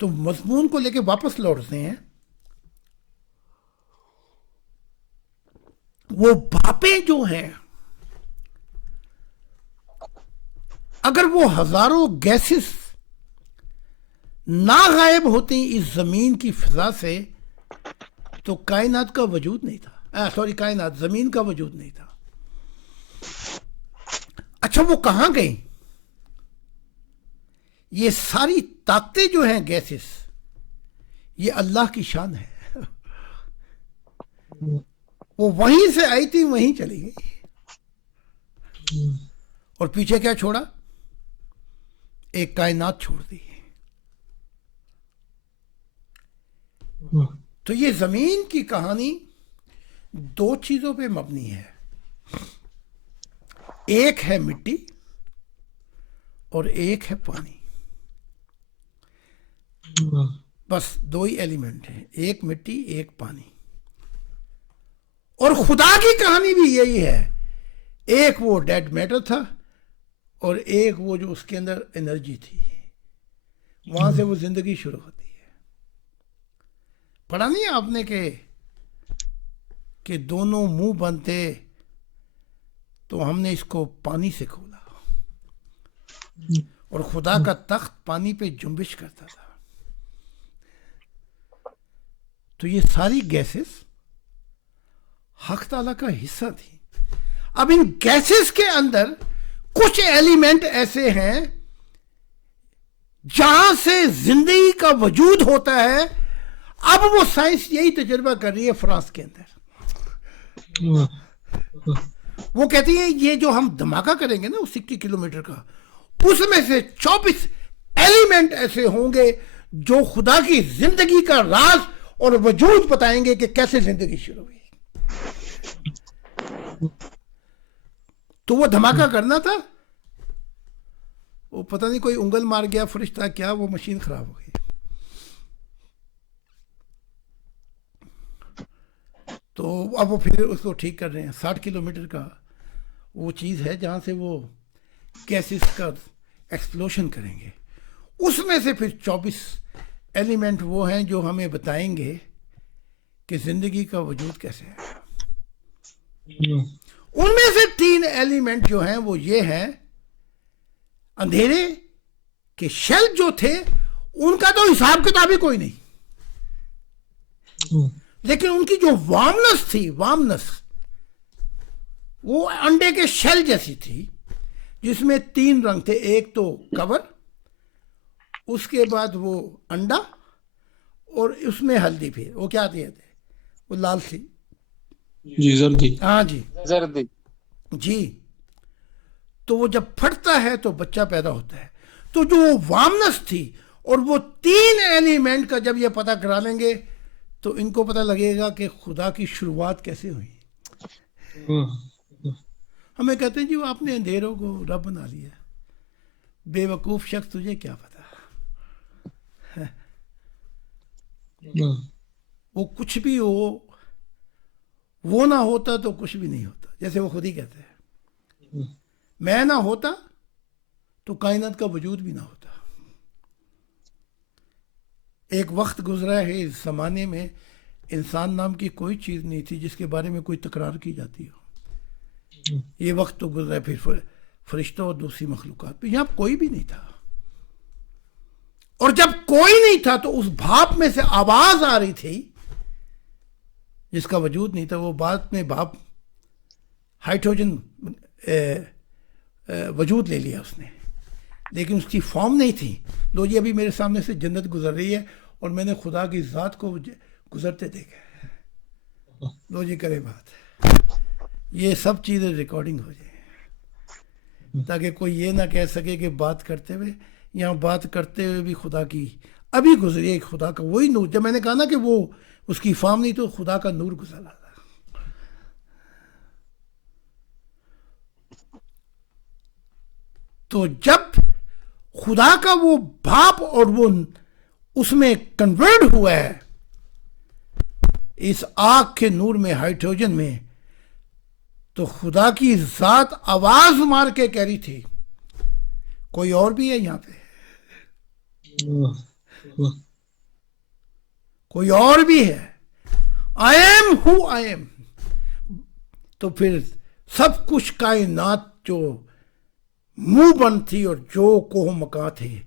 تو مضمون کو لے کے واپس لوٹتے ہیں۔ وہ بھاپیں جو ہیں، اگر وہ ہزاروں گیسز نہ غائب ہوتی اس زمین کی فضا سے تو کائنات کا وجود نہیں تھا، کائنات زمین کا وجود نہیں تھا۔ اچھا وہ کہاں گئیں؟ یہ ساری طاقتیں جو ہیں گیسز، یہ اللہ کی شان ہے۔ وہ وہیں سے آئی تھی وہیں چلی گئی، اور پیچھے کیا چھوڑا؟ ایک کائنات چھوڑ دی۔ تو یہ زمین کی کہانی دو چیزوں پہ مبنی ہے، ایک ہے مٹی اور ایک ہے پانی۔ بس دو ہی ایلیمنٹ ہیں، ایک مٹی ایک پانی۔ اور خدا کی کہانی بھی یہی ہے، ایک وہ ڈیڈ میٹر تھا اور ایک وہ جو اس کے اندر انرجی تھی، وہاں سے وہ زندگی شروع ہوتی ہے۔ پڑھا نہیں آپ نے کہ دونوں منہ بنتے تو ہم نے اس کو پانی سے کھولا، اور خدا کا تخت پانی پہ جنبش کرتا تھا۔ تو یہ ساری گیسز حق تعالیٰ کا حصہ تھی۔ اب ان گیسز کے اندر کچھ ایلیمنٹ ایسے ہیں جہاں سے زندگی کا وجود ہوتا ہے۔ اب وہ سائنس یہی تجربہ کر رہی ہے فرانس کے اندر۔ وہ کہتی ہیں یہ جو ہم دھماکہ کریں گے نا 60 کلومیٹر کا، اس میں سے 24 ایلیمنٹ ایسے ہوں گے جو خدا کی زندگی کا راز اور وجود بتائیں گے کہ کیسے زندگی شروع ہوئی۔ تو وہ دھماکہ کرنا تھا، وہ پتہ نہیں کوئی انگل مار گیا فرشتہ کیا، وہ مشین خراب ہو گئی. تو اب وہ پھر اس کو ٹھیک کر رہے ہیں. 60 کلومیٹر کا وہ چیز ہے جہاں سے وہ گیسز کا ایکسپلوشن کریں گے. اس میں سے پھر 24 ایلیمنٹ وہ ہیں جو ہمیں بتائیں گے کہ زندگی کا وجود کیسے ہے. ان میں سے 3 ایلیمنٹ جو ہیں وہ یہ ہیں: اندھیرے کے شیل جو تھے ان کا تو حساب کتاب ہی کوئی نہیں، لیکن ان کی جو وارمنس تھی، وارمنس وہ انڈے کے شیل جیسی تھی، جس میں 3 رنگ تھے. ایک تو کور، اس کے بعد وہ انڈا، اور اس میں ہلدی. پھر وہ کیا تھے؟ وہ لال سی. جی زردی. ہاں جی زردی. جی. تو وہ جب پھٹتا ہے تو بچہ پیدا ہوتا ہے. تو جو وارمنس تھی اور وہ 3 ایلیمنٹ کا جب یہ پتہ کرا لیں گے تو ان کو پتہ لگے گا کہ خدا کی شروعات کیسے ہوئی. ہمیں کہتے ہیں جی وہ آپ نے اندھیروں کو رب بنا لیا. بے وقوف شخص، تجھے کیا پتا. وہ کچھ بھی ہو، وہ نہ ہوتا تو کچھ بھی نہیں ہوتا. جیسے وہ خود ہی کہتے ہیں میں نہ ہوتا تو کائنات کا وجود بھی نہ ہوتا. ایک وقت گزرا ہے اس زمانے میں انسان نام کی کوئی چیز نہیں تھی جس کے بارے میں کوئی تکرار کی جاتی ہو. یہ وقت تو گزرا ہے پھر فرشتوں اور دوسری مخلوقات پہ. یہاں کوئی بھی نہیں تھا، اور جب کوئی نہیں تھا تو اس بھاپ میں سے آواز آ رہی تھی جس کا وجود نہیں تھا. وہ بعد میں بھاپ ہائیڈروجن وجود لے لیا اس نے، لیکن اس کی فارم نہیں تھی. لو جی ابھی میرے سامنے سے جنت گزر رہی ہے اور میں نے خدا کی ذات کو گزرتے دیکھا. لو جی کرے بات. یہ سب چیزیں ریکارڈنگ ہو جائیں تاکہ کوئی یہ نہ کہہ سکے کہ بات کرتے ہوئے، یہاں بات کرتے ہوئے بھی خدا کی ابھی گزری ہے. خدا کا وہی نور، جب میں نے کہا نا کہ وہ اس کی فارم نہیں تو خدا کا نور گزرا تھا. تو جب خدا کا وہ بھاپ اور وہ اس میں کنورٹ ہوا ہے اس آگ کے نور میں، ہائیڈروجن میں، تو خدا کی ذات آواز مار کے کہہ رہی تھی کوئی اور بھی ہے یہاں پہ، کوئی اور بھی ہے. I am who I am. تو پھر سب کچھ کائنات جو منہ بند تھی اور جو کوہ مکاں تھے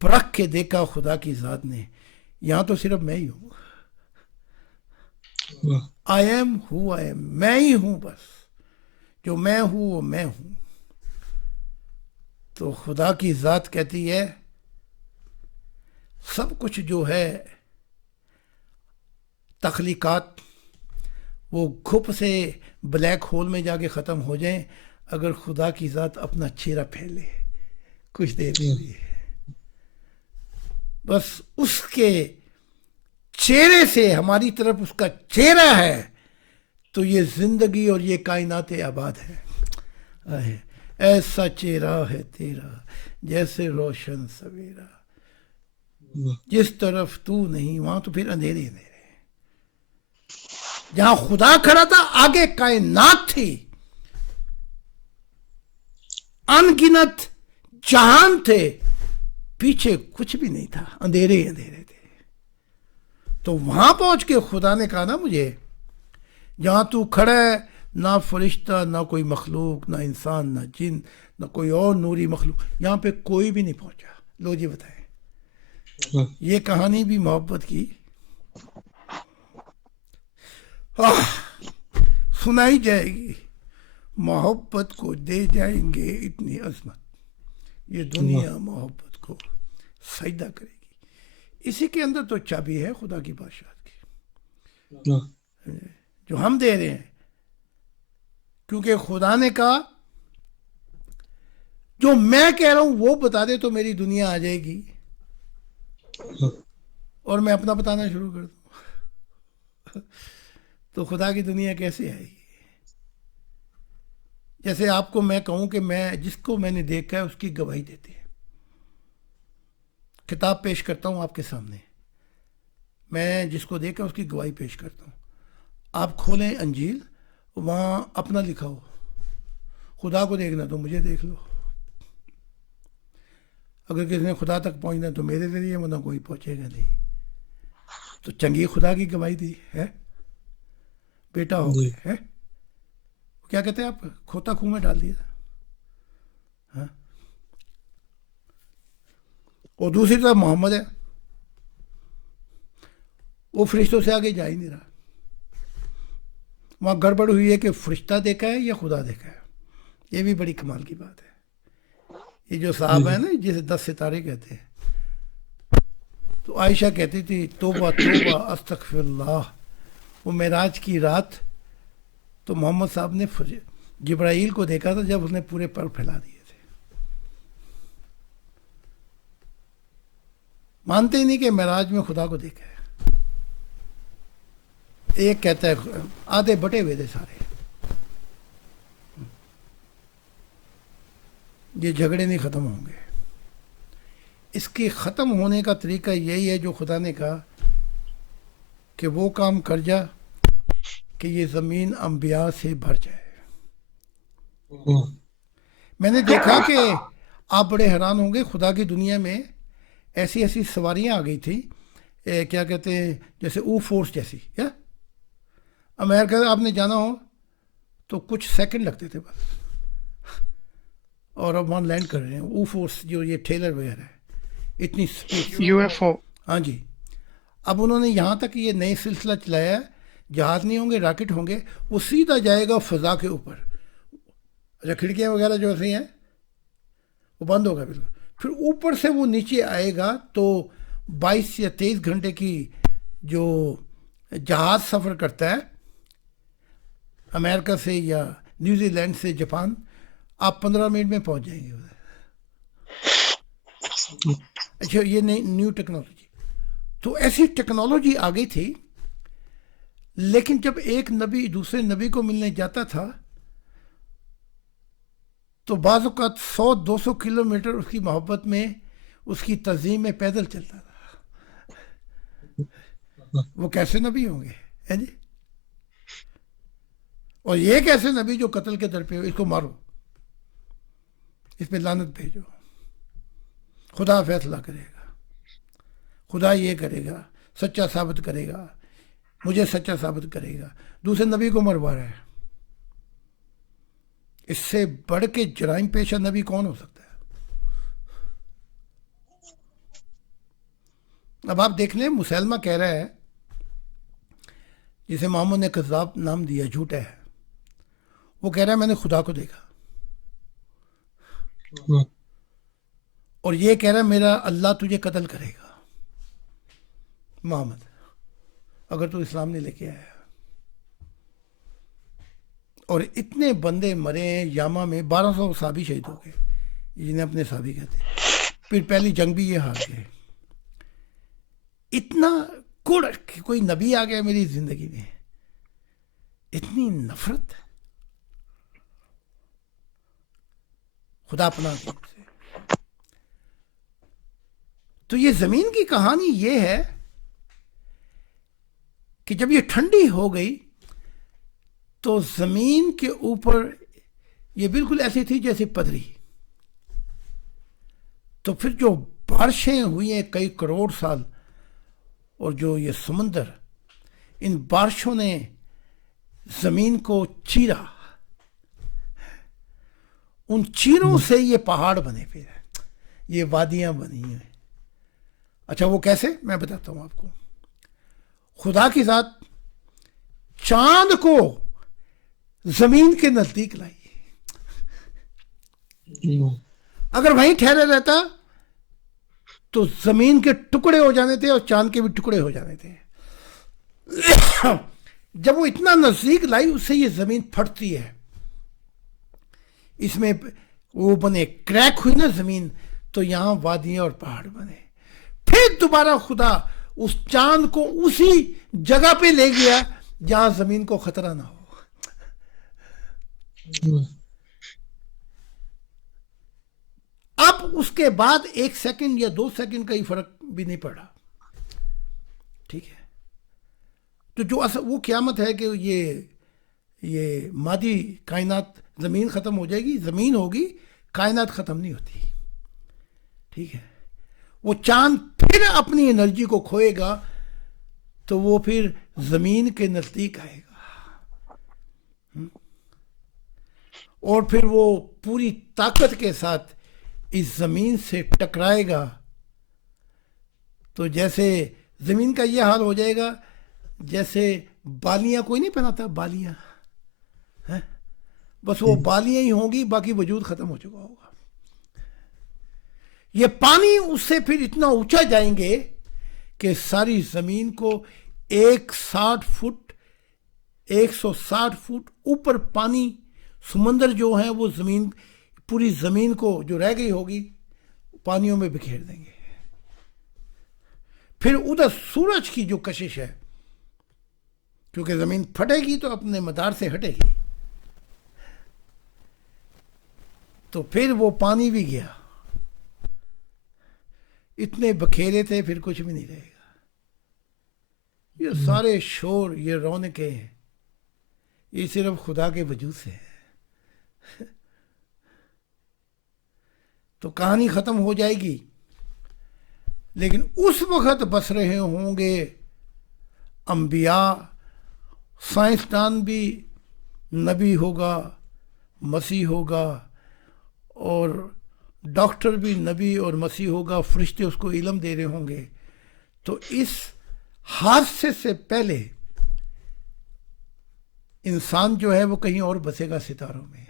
پرکھ کے دیکھا خدا کی ذات نے، یہاں تو صرف میں ہی ہوں. I am who I am. میں ہی ہوں، بس جو میں ہوں وہ میں ہوں. تو خدا کی ذات کہتی ہے سب کچھ جو ہے تخلیقات وہ گھپ سے بلیک ہول میں جا کے ختم ہو جائیں اگر خدا کی ذات اپنا چہرہ پھیلے کچھ دیر کے لیے. بس اس کے چہرے سے ہماری طرف اس کا چہرہ ہے تو یہ زندگی اور یہ کائنات آباد ہے. ایسا چہرہ ہے تیرا جیسے روشن سویرا، جس طرف تو نہیں وہاں تو پھر اندھیرے اندھیرے. جہاں خدا کھڑا تھا آگے کائنات تھی، ان گنت جہان تھے، پیچھے کچھ بھی نہیں تھا، اندھیرے ہی اندھیرے تھے. تو وہاں پہنچ کے خدا نے کہا نا مجھے جہاں تو کھڑا ہے نہ فرشتہ، نہ کوئی مخلوق، نہ انسان، نہ جن، نہ کوئی اور نوری مخلوق، یہاں پہ کوئی بھی نہیں پہنچا. لو جی بتائیں، یہ کہانی بھی محبت کی سنائی جائے گی. محبت کو دے جائیں گے اتنی عظمت، یہ دنیا محبت کو سجدہ کرے گی. اسی کے اندر تو چابی ہے خدا کی بادشاہت کی جو ہم دے رہے ہیں. کیونکہ خدا نے کہا جو میں کہہ رہا ہوں وہ بتا دے تو میری دنیا آ جائے گی اور میں اپنا بتانا شروع کر دوں. تو خدا کی دنیا کیسے آئے گی جیسے آپ کو میں کہوں کہ میں جس کو میں نے دیکھا ہے اس کی گواہی دیتے ہیں. کتاب پیش کرتا ہوں آپ کے سامنے, میں جس کو دیکھا اس کی گواہی پیش کرتا ہوں. آپ کھولیں انجیل, وہاں اپنا لکھا ہو, خدا کو دیکھنا تو مجھے دیکھ لو. اگر کسی نے خدا تک پہنچنا تو میرے ذریعے, ورنہ کوئی پہنچے گا نہیں. تو چنگی خدا کی گواہی دی ہے, بیٹا ہو جی. گئے ہے. کیا کہتے ہیں آپ, کھوتا کنویں میں ڈال دیا. ہاں, اور دوسری طرف محمد ہے, وہ فرشتوں سے آگے جا ہی نہیں رہا. وہاں گڑبڑ ہوئی ہے کہ فرشتہ دیکھا ہے یا خدا دیکھا ہے. یہ بھی بڑی کمال کی بات ہے. یہ جو صحابہ ہیں نا جسے 10 ستارے کہتے ہیں, تو عائشہ کہتی تھی توبہ توبہ استغفر اللہ. وہ معراج کی رات تو محمد صاحب نے جبرائیل کو دیکھا تھا جب اس نے پورے پر پھیلا دیے تھے. مانتے ہی نہیں کہ معراج میں خدا کو دیکھا ہے. ایک کہتا ہے, آدھے بٹے ہوئے تھے سارے. یہ جھگڑے نہیں ختم ہوں گے. اس کے ختم ہونے کا طریقہ یہی ہے جو خدا نے کہا کہ وہ کام کر جا کہ یہ زمین انبیاء سے بھر جائے. میں نے دیکھا کہ آپ بڑے حیران ہوں گے, خدا کی دنیا میں ایسی ایسی سواریاں آ گئی تھیں, کیا کہتے ہیں, جیسے او فورس جیسی. یا امریکہ آپ نے جانا ہو تو کچھ سیکنڈ لگتے تھے بس, اور اب وہاں لینڈ کر رہے ہیں. او فورس جو یہ ٹھیلر وغیرہ ہے, اتنی اسپیڈ. UFO. ہاں جی. اب انہوں نے یہاں تک یہ نئی سلسلہ چلایا ہے, جہاز نہیں ہوں گے, راکٹ ہوں گے, وہ سیدھا جائے گا فضا کے اوپر. اچھا, کھڑکیاں وغیرہ جو ایسے ہیں وہ بند ہوگا بالکل. پھر اوپر سے وہ نیچے آئے گا تو 22 یا 23 گھنٹے کی جو جہاز سفر کرتا ہے امریکہ سے یا نیوزی لینڈ سے جاپان, آپ 15 منٹ میں پہنچ جائیں گے. اچھا, یہ نئی نیو ٹیکنالوجی. تو ایسی ٹیکنالوجی آ گئی تھی, لیکن جب ایک نبی دوسرے نبی کو ملنے جاتا تھا تو بعض اوقات 100-200 کلومیٹر اس کی محبت میں, اس کی تعظیم میں پیدل چلتا تھا. وہ کیسے نبی ہوں گے, ہے جی؟ اور یہ کیسے نبی جو قتل کے در پہ ہو, اس کو مارو, اس پہ لعنت بھیجو, خدا فیصلہ کرے گا, خدا یہ کرے گا, سچا ثابت کرے گا, مجھے سچا ثابت کرے گا. دوسرے نبی کو مروا رہا ہے. اس سے بڑھ کے جرائم پیشہ نبی کون ہو سکتا ہے؟ اب آپ دیکھ لیں, مسلمہ کہہ رہا ہے, جسے محمد نے کذاب نام دیا, جھوٹا ہے, وہ کہہ رہا ہے میں نے خدا کو دیکھا, اور یہ کہہ رہا ہے میرا اللہ تجھے قتل کرے گا. محمد, اگر تو اسلام نہیں لے کے آیا. اور اتنے بندے مرے ہیں یاما میں, 1200 صحابی شہید ہو گئے, جنہیں اپنے صحابی کہتے ہیں. پھر پہلی جنگ بھی یہ ہار گئے. اتنا کوڑ کہ کوئی نبی آ گیا میری زندگی میں, اتنی نفرت, خدا پناہ دے سے. تو یہ زمین کی کہانی یہ ہے کہ جب یہ ٹھنڈی ہو گئی تو زمین کے اوپر یہ بالکل ایسی تھی جیسے پدری. تو پھر جو بارشیں ہوئی ہیں کئی کروڑ سال, اور جو یہ سمندر, ان بارشوں نے زمین کو چیرا, ان چیروں سے یہ پہاڑ بنے, پھر یہ وادیاں بنی ہیں. اچھا, وہ کیسے, میں بتاتا ہوں آپ کو. خدا کی ذات چاند کو زمین کے نزدیک لائی. اگر وہیں ٹھہرے رہتا تو زمین کے ٹکڑے ہو جانے تھے اور چاند کے بھی ٹکڑے ہو جانے تھے. جب وہ اتنا نزدیک لائی, اس سے یہ زمین پھٹتی ہے, اس میں وہ بنے, کریک ہوئی نا زمین, تو یہاں وادیاں اور پہاڑ بنے. پھر دوبارہ خدا اس چاند کو اسی جگہ پہ لے گیا جہاں زمین کو خطرہ نہ ہو. اس کے بعد 1 سیکنڈ یا 2 سیکنڈ کا ہی فرق بھی نہیں پڑا. ٹھیک ہے. تو جو وہ قیامت ہے کہ یہ مادی کائنات، زمین ختم ہو جائے گی، زمین ہوگی، کائنات ختم نہیں ہوتی. ٹھیک ہے. وہ چاند پھر اپنی انرجی کو کھوئے گا تو وہ پھر زمین کے نزدیک آئے گا، اور پھر وہ پوری طاقت کے ساتھ اس زمین سے ٹکرائے گا. تو جیسے زمین کا یہ حال ہو جائے گا جیسے بالیاں کوئی نہیں پہناتا، بالیاں، بس وہ بالیاں ہی ہوں گی، باقی وجود ختم ہو چکا ہوگا. یہ پانی اس سے پھر اتنا اونچا جائیں گے کہ ساری زمین کو 160 فٹ اوپر پانی، سمندر جو ہیں وہ زمین، پوری زمین کو جو رہ گئی ہوگی پانیوں میں بکھیر دیں گے. پھر ادھر سورج کی جو کشش ہے، کیونکہ زمین پھٹے گی تو اپنے مدار سے ہٹے گی، تو پھر وہ پانی بھی گیا. اتنے بکھیرے تھے پھر کچھ بھی نہیں رہے گا. یہ سارے شور، یہ رونقیں ہیں، یہ صرف خدا کے وجود سے ہے. تو کہانی ختم ہو جائے گی، لیکن اس وقت بس رہے ہوں گے انبیاء، سائنسدان بھی نبی ہوگا، مسیح ہوگا، اور ڈاکٹر بھی نبی اور مسیح ہوگا، فرشتے اس کو علم دے رہے ہوں گے. تو اس حادثے سے پہلے انسان جو ہے وہ کہیں اور بسے گا ستاروں میں.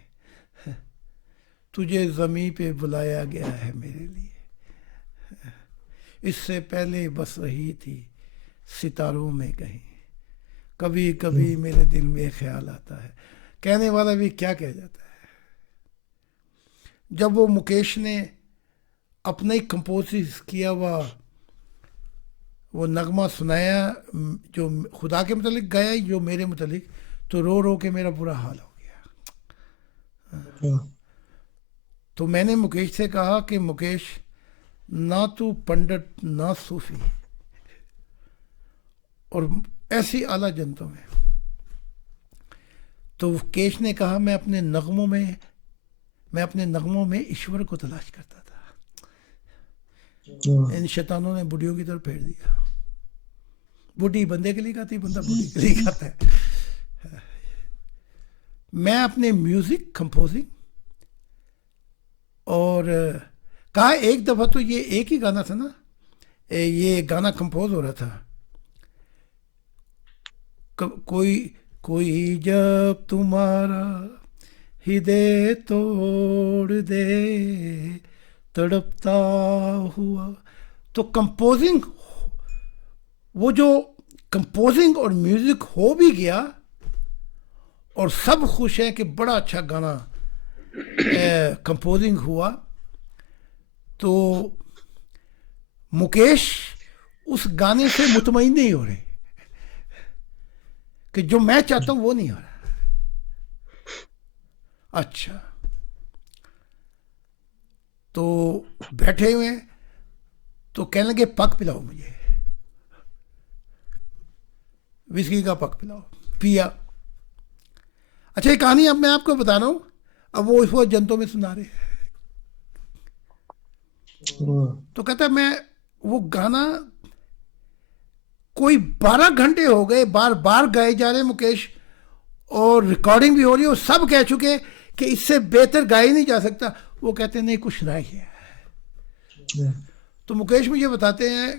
تجھے زمین پہ بلایا گیا ہے میرے لیے، اس سے پہلے بس رہی تھی ستاروں میں کہیں. کبھی کبھی میرے دل میں خیال آتا ہے. کہنے والا بھی کیا کہہ جاتا ہے. جب وہ مکیش نے اپنا ہی کمپوز کیا ہوا وہ نغمہ سنایا جو خدا کے متعلق گایا، جو میرے متعلق، تو رو رو کے میرا برا حال ہو گیا. تو میں نے مکیش سے کہا کہ مکیش، نہ تو پنڈت نہ صوفی، اور ایسی اعلیٰ جنتوں میں. تو مکیش نے کہا میں اپنے نغموں میں ایشور کو تلاش کرتا تھا. ان شیطانوں نے بڈھیوں کی طرف پھیر دیا. بڈھی بندے کے لیے گاتی، بندہ بڈھی کے لیے گاتا ہے. میں اپنے میوزک کمپوزنگ، اور کہا ایک دفعہ تو یہ ایک ہی گانا تھا نا، یہ گانا کمپوز ہو رہا تھا. کوئی جب تمہارا ہدے توڑ دے تڑپتا ہوا، تو کمپوزنگ، وہ جو کمپوزنگ اور میوزک ہو بھی گیا اور سب خوش ہیں کہ بڑا اچھا گانا کمپوزنگ ہوا. تو مکیش اس گانے سے مطمئن نہیں ہو رہے کہ جو میں چاہتا ہوں وہ نہیں ہو رہا. اچھا، تو بیٹھے ہوئے تو کہنے لگے پک پلاؤ مجھے، وسکی کا پک پلاؤ. پیا. اچھا یہ کہانی اب میں آپ کو بتا رہا ہوں، اب وہ اس وقت جنتوں میں سنا رہے ہیں. تو کہتا ہے میں وہ گانا کوئی 12 گھنٹے ہو گئے، بار بار گائے جا رہے مکیش، اور ریکارڈنگ بھی ہو رہی ہے، اور سب کہہ چکے کہ اس سے بہتر گایا نہیں جا سکتا. وہ کہتے ہیں نہیں کچھ رہ گیا. تو مکیش مجھے بتاتے ہیں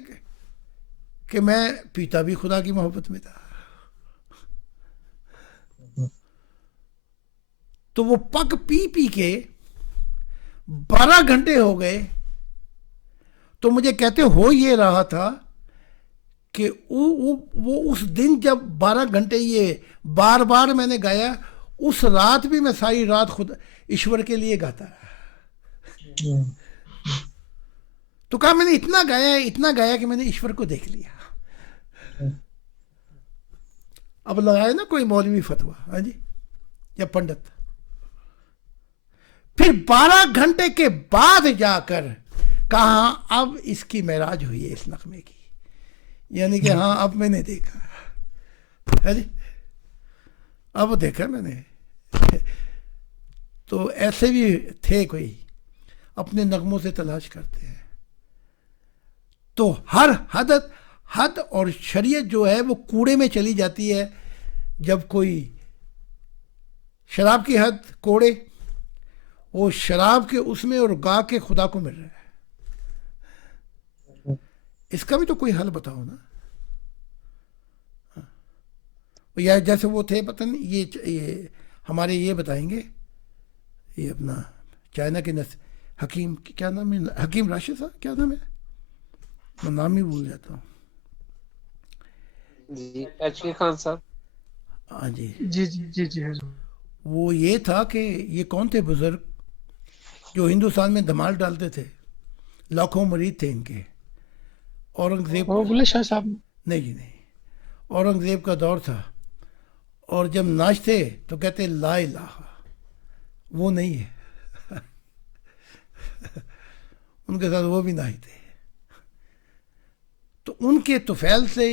کہ میں پیتا بھی خدا کی محبت میں تھا. تو وہ پک پی پی کے 12 گھنٹے ہو گئے. تو مجھے کہتے ہو یہ رہا تھا کہ وہ اس دن جب 12 گھنٹے یہ بار بار میں نے گایا، اس رات بھی میں ساری رات خود ایشور کے لیے گاتا رہا. تو کہا میں نے اتنا گایا کہ میں نے ایشور کو دیکھ لیا. اب لگائے نا کوئی مولوی فتویٰ، ہاں جی، یا پنڈت، پھر 12 گھنٹے کے بعد جا کر کہا اب اس کی معراج ہوئی ہے اس نغمے کی، یعنی کہ ہاں اب میں نے دیکھا ہے جی، اب دیکھا میں نے. تو ایسے بھی تھے کوئی اپنے نغموں سے تلاش کرتے ہیں. تو ہر حد اور شریعت جو ہے وہ کوڑے میں چلی جاتی ہے جب کوئی شراب کی حد کوڑے، وہ شراب کے اس میں اور گا کے خدا کو مل رہا ہے. اس کا بھی تو کوئی حل بتاؤ نا. یا جیسے وہ تھے پتہ نہیں یہ ہمارے یہ بتائیں گے، یہ اپنا چائنا کے حکیم کیا نام ہے، حکیم راشد صاحب کیا نام ہے، میں نام ہی بھول جاتا ہوں. جی ایچ خان صاحب. ہاں جی، جی جی جی جی حضور. وہ یہ تھا کہ یہ کون تھے بزرگ جو ہندوستان میں دھمال ڈالتے تھے، لاکھوں مرید تھے ان کے. اورنگزیب، وہ بلے شاہ صاحب. نہیں جی نہیں، اورنگزیب کا دور تھا اور جب ناچتے تو کہتے لا الہ، وہ نہیں ہے. ان کے ساتھ وہ بھی ناچتے. تو ان کے طفیل سے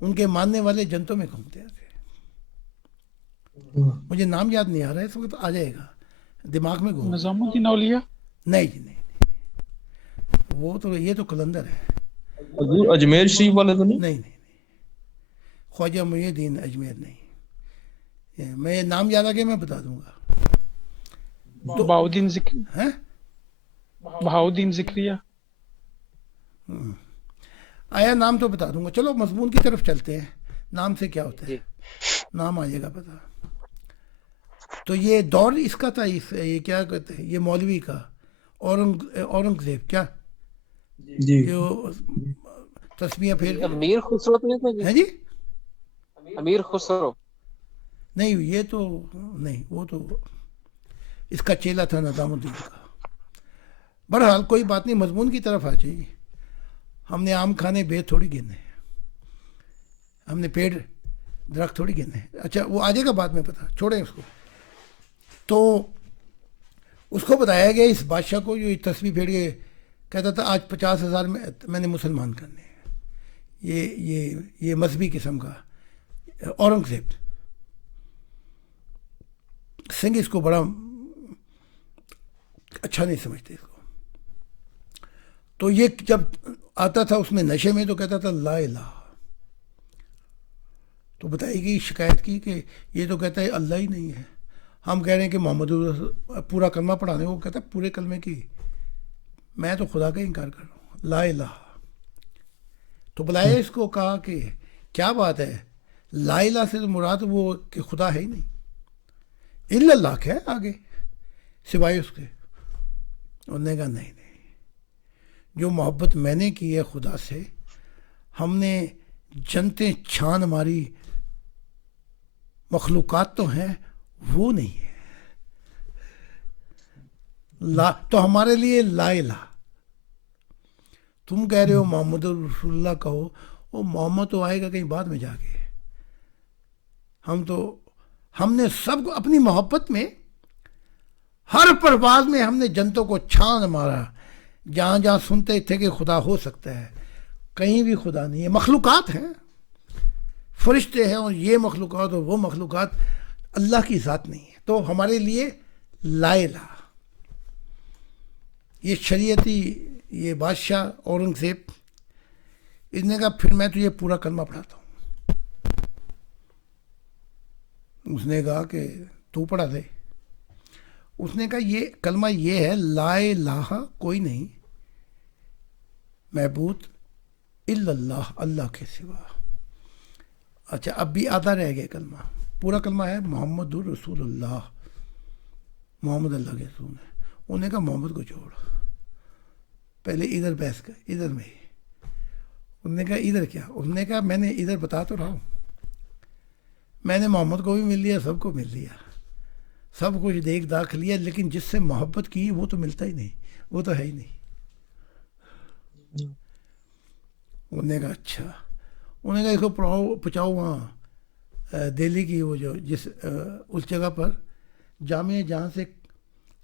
ان کے ماننے والے جنتوں میں گھومتے تھے. مجھے نام یاد نہیں آ رہا ہے اس وقت، آ جائے گا دماغ میں گھوم. نظام الدین اولیاء. نہیں جی نہیں، وہ تو یہ تو کلندر ہے. حضور اجمیر شریف والے تو نہیں؟ نہیں، خواجہ محی الدین اجمیر نہیں. میں نام یاد آ گیا میں بتا دوں گا. بہاؤدین ذکری. ہیں بہاؤدین ذکریہ. آیا نام تو بتا دوں گا. چلو مضمون کی طرف چلتے ہیں. نام سے کیا ہوتا ہے، نام آ جائے گا پتا. تو یہ دور اس کا تھا، یہ کیا کہتے ہیں، یہ مولوی کا اورنگزیب کیا جی جو تسمیہ پھیر امیر خسرو تو نہیں تھا ہے جی؟ جی. امیر خسرو نہیں یہ تو نہیں، وہ تو اس کا چیلا تھا نظام الدین کا. بہرحال کوئی بات نہیں، مضمون کی طرف آ جائیے. ہم نے آم کھانے بے تھوڑی گنے، ہم نے پیڑ درخت تھوڑی گنے. اچھا وہ آ جائے گا بعد میں پتا، چھوڑیں اس کو. تو اس کو بتایا گیا اس بادشاہ کو جو تسبیح پھیڑ کے کہتا تھا آج 50,000 میں نے مسلمان کرنے ہیں، یہ مذہبی قسم کا. اورنگزیب سنگھ اس کو بڑا اچھا نہیں سمجھتے اس کو. تو یہ جب آتا تھا اس میں نشے میں تو کہتا تھا لا الہ. تو بتائی گئی شکایت کی کہ یہ تو کہتا ہے اللہ ہی نہیں ہے. ہم کہہ رہے ہیں کہ محمد پورا کلمہ پڑھانے، وہ کہتا ہے پورے کلمے کی میں تو خدا کا انکار کر رہا ہوں، لا الہ. تو بلایا اس کو، کہا کہ کیا بات ہے، لا الہ سے تو مراد وہ کہ خدا ہے ہی نہیں، الا اللہ ہے آگے سوائے اس کے. انہوں نے کہا نہیں، جو محبت میں نے کی ہے خدا سے، ہم نے جنتیں چھان ماری، مخلوقات تو ہیں وہ نہیں ہے. تو ہمارے لیے لا الہ. تم کہہ رہے ہو محمد رسول اللہ کہو، وہ محمد تو آئے گا کہیں بعد میں جا کے. ہم نے سب کو اپنی محبت میں ہر پرواز میں ہم نے جنتوں کو چھان مارا. جہاں جہاں سنتے تھے کہ خدا ہو سکتا ہے، کہیں بھی خدا نہیں ہے. مخلوقات ہیں، فرشتے ہیں، اور یہ مخلوقات اور وہ مخلوقات، اللہ کی ذات نہیں ہے. تو ہمارے لیے لا الہ. یہ شریعتی یہ بادشاہ اورنگزیب، اس نے کہا پھر میں تجھے پورا کلمہ پڑھاتا ہوں. اس نے کہا کہ تو پڑھا دے. اس نے کہا یہ کلمہ یہ ہے، لا الہ کوئی نہیں معبود الا اللہ، اللہ کے سوا. اچھا اب بھی آدھا رہ گیا کلمہ. پورا کلمہ ہے محمد الرسول اللہ، محمد اللہ کے رسول ہے. انہوں نے کہا محمد کو چھوڑ، پہلے ادھر بحث کر، ادھر میں ہی. انہوں نے کہا ادھر کیا؟ انہوں نے کہا میں نے ادھر بتا تو رہا ہوں، میں نے محمد کو بھی مل لیا، سب کو مل لیا، سب کچھ دیکھ داکھ لیا، لیکن جس سے محبت کی وہ تو ملتا ہی نہیں، وہ تو ہے ہی نہیں. انہوں نے کہا اچھا. انہوں نے کہا اس کو پہنچاؤ وہاں دہلی کی وہ جو اس جگہ پر جامع جہاں سے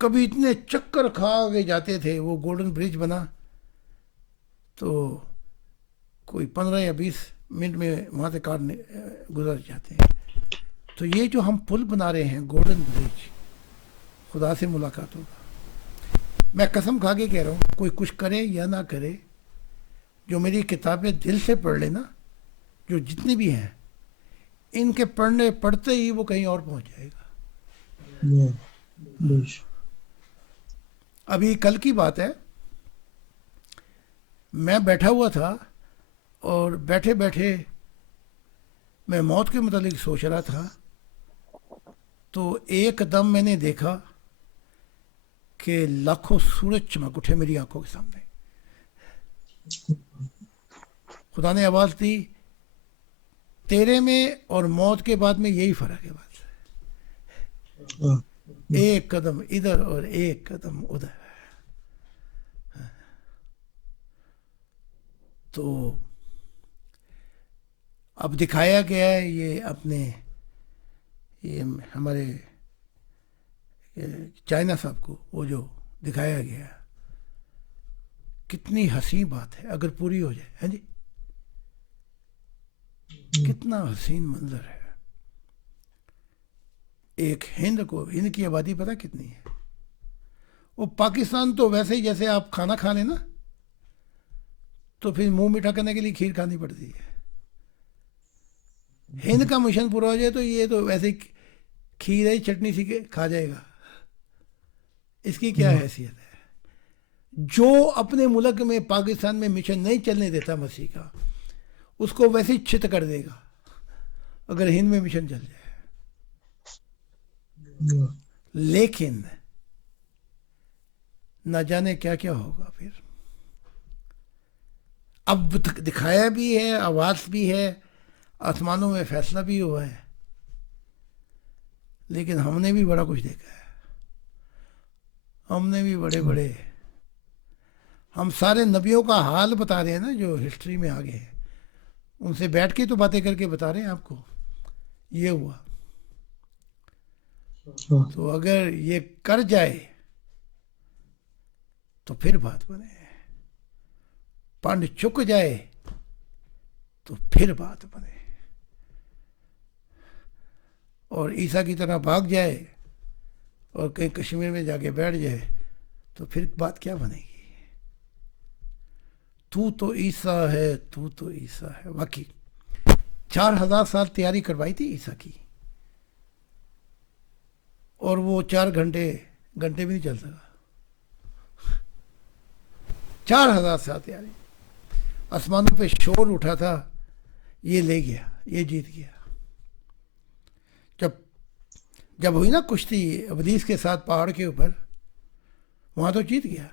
کبھی اتنے چکر کھا کے جاتے تھے. وہ گولڈن برج بنا تو کوئی 15 یا 20 منٹ میں وہاں سے کار گزر جاتے ہیں. تو یہ جو ہم پل بنا رہے ہیں گولڈن برج، خدا سے ملاقات ہوگا. میں قسم کھا کے کہہ رہا ہوں، کوئی کچھ کرے یا نہ کرے، جو میری کتابیں دل سے پڑھ لینا، جو جتنی بھی ہیں، ان کے پڑھتے ہی وہ کہیں اور پہنچ جائے گا. ابھی کل کی بات ہے، میں بیٹھا ہوا تھا اور بیٹھے بیٹھے میں موت کے متعلق سوچ رہا تھا. تو ایک دم میں نے دیکھا کہ لاکھوں سورج چمک اٹھے میری آنکھوں کے سامنے. خدا نے آواز دی، تیرے میں اور موت کے بعد میں یہی فرق ہے بس، ایک قدم ادھر اور ایک قدم ادھر. تو اب دکھایا گیا ہے یہ ہمارے چائنا صاحب کو، وہ جو دکھایا گیا ہے، کتنی حسین بات ہے اگر پوری ہو جائے. ہاں جی، کتنا حسین منظر ہے. ایک ہند کی آبادی پتہ کتنی ہے؟ وہ پاکستان تو ویسے ہی جیسے آپ کھانا کھا لیں نا تو پھر منہ میٹھا کرنے کے لیے کھیر کھانی پڑتی ہے. ہند کا مشن پورا ہو جائے تو یہ تو ویسے ہی کھیر ہے، چٹنی سی کے کھا جائے گا. اس کی کیا حیثیت ہے؟ جو اپنے ملک میں پاکستان میں مشن نہیں چلنے دیتا مسیح کا، اس کو ویسے ہی چت کر دے گا اگر ہند میں مشن چل جائے. لیکن نہ جانے کیا کیا ہوگا پھر. اب دکھایا بھی ہے، آواز بھی ہے، آسمانوں میں فیصلہ بھی ہوا ہے، لیکن ہم نے بھی بڑا کچھ دیکھا ہے. ہم نے بھی بڑے ہم سارے نبیوں کا حال بتا رہے ہیں نا جو ہسٹری میں آگے ہیں، ان سے بیٹھ کے تو باتیں کر کے بتا رہے ہیں آپ کو یہ ہوا. تو اگر یہ کر جائے تو پھر بات بنے، پنڈ چک جائے تو پھر بات بنے، اور عیسیٰ کی طرح بھاگ جائے اور کہیں کشمیر میں جا کے بیٹھ جائے تو پھر بات کیا بنے گی؟ تو عیسیٰ ہے، تو عیسیٰ ہے. واقعی 4000 سال تیاری کروائی تھی عیسیٰ کی، اور وہ 4 گھنٹے بھی نہیں چل سکا. 4000 سال تیاری، آسمانوں پہ شور اٹھا تھا، یہ لے گیا، یہ جیت گیا. جب ہوئی نا کشتی ابلیس کے ساتھ پہاڑ کے اوپر، وہاں تو جیت گیا،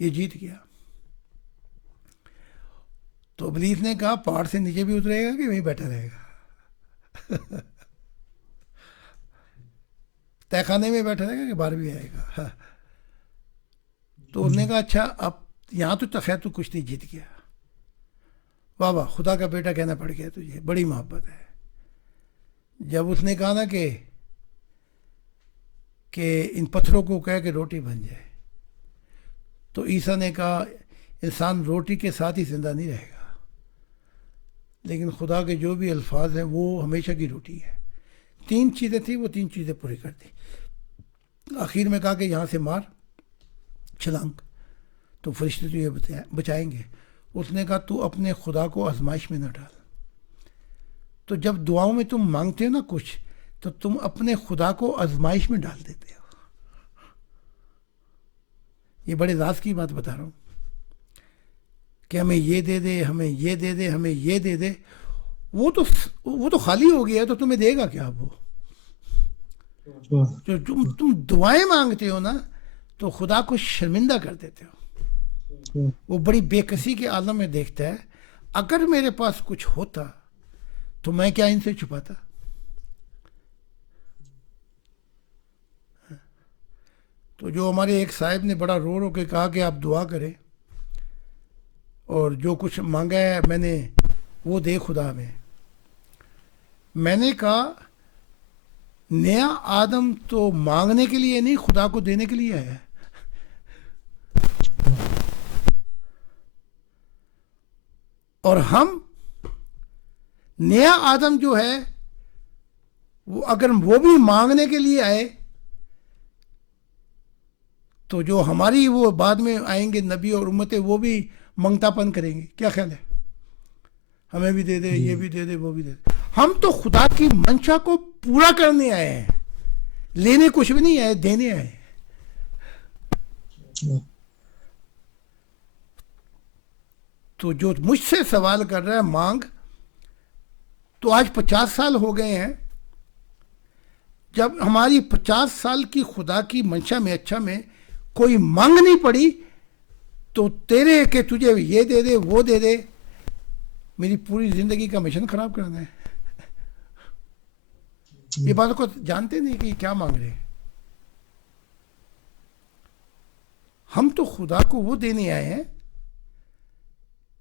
یہ جیت گیا. تو ابلیس نے کہا پہاڑ سے نیچے بھی اترے گا کہ وہیں بیٹھا رہے گا؟ تہ خانے میں بیٹھا رہے گا کہ باہر بھی آئے گا؟ تو اس نے کہا اچھا اب یہاں تو خیر تو کشتی جیت گیا، واہ واہ، خدا کا بیٹا کہنا پڑ گیا تجھے، بڑی محبت ہے. جب اس نے کہا نا کہ ان پتھروں کو کہہ کہ روٹی بن جائے، تو عیسیٰ نے کہا انسان روٹی کے ساتھ ہی زندہ نہیں رہے گا، لیکن خدا کے جو بھی الفاظ ہیں وہ ہمیشہ کی روٹی ہے. 3 چیزیں تھیں، وہ 3 چیزیں پوری کر دی. آخر میں کہا کہ یہاں سے مار چھلانگ تو فرشتے تجھے بچائیں گے. اس نے کہا تو اپنے خدا کو آزمائش میں نہ ڈال. تو جب دعاؤں میں تم مانگتے ہو نا کچھ، تو تم اپنے خدا کو آزمائش میں ڈال دیتے ہو. یہ بڑے راز کی بات بتا رہا ہوں کہ ہمیں یہ دے دے، ہمیں یہ دے دے، ہمیں یہ دے دے. وہ تو خالی ہو گیا، تو تمہیں دے گا کیا؟ وہ جو تم دعائیں مانگتے ہو نا تو خدا کو شرمندہ کر دیتے ہو. وہ بڑی بے کسی کے عالم میں دیکھتا ہے، اگر میرے پاس کچھ ہوتا تو میں کیا ان سے چھپاتا؟ تو جو ہمارے ایک صاحب نے بڑا رو کے کہا کہ آپ دعا کریں اور جو کچھ مانگا ہے میں نے وہ دے خدا میں نے کہا نیا آدم تو مانگنے کے لیے نہیں، خدا کو دینے کے لیے ہے. اور ہم نیا آدم جو ہے وہ اگر وہ بھی مانگنے کے لیے آئے تو جو ہماری وہ بعد میں آئیں گے نبی اور امتیں، وہ بھی منگتا پن کریں گے. کیا خیال ہے؟ ہمیں بھی دے دے، یہ بھی دے دے، وہ بھی دے دے. ہم تو خدا کی منشا کو پورا کرنے آئے ہیں، لینے کچھ بھی نہیں آئے، دینے آئے. تو جو مجھ سے سوال کر رہا ہے مانگ، تو آج 50 سال ہو گئے ہیں. جب ہماری 50 سال کی خدا کی منشا میں اچھا میں کوئی مانگ نہیں پڑی، تو تیرے کہ تجھے یہ دے دے وہ دے دے، میری پوری زندگی کا مشن خراب کرنا ہے. یہ بات کو جانتے نہیں کہ یہ کیا مانگ رہے ہیں. ہم تو خدا کو وہ دینے آئے ہیں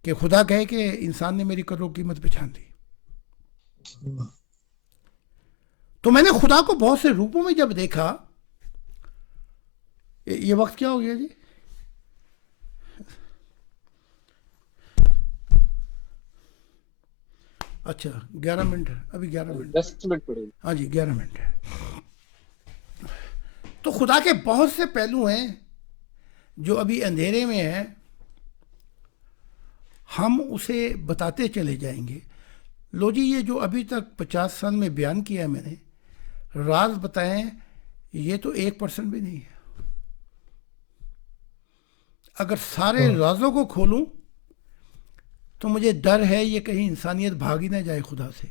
کہ خدا کہے کہ انسان نے میری قدر و قیمت پہچان دی. تو میں نے خدا کو بہت سے روپوں میں جب دیکھا. یہ وقت کیا ہو گیا جی؟ اچھا 11 منٹ ہے ابھی. 11 منٹ 10 منٹ پڑے گی. ہاں جی 11 منٹ ہے. تو خدا کے بہت سے پہلو ہیں جو ابھی اندھیرے میں ہیں، ہم اسے بتاتے چلے جائیں گے. لو جی، یہ جو ابھی تک 50 سال میں بیان کیا ہے میں نے، راز بتائیں، یہ تو 1% بھی نہیں ہے. اگر سارے رازوں کو کھولوں تو مجھے ڈر ہے یہ کہیں انسانیت بھاگ ہی نہ جائے خدا سے،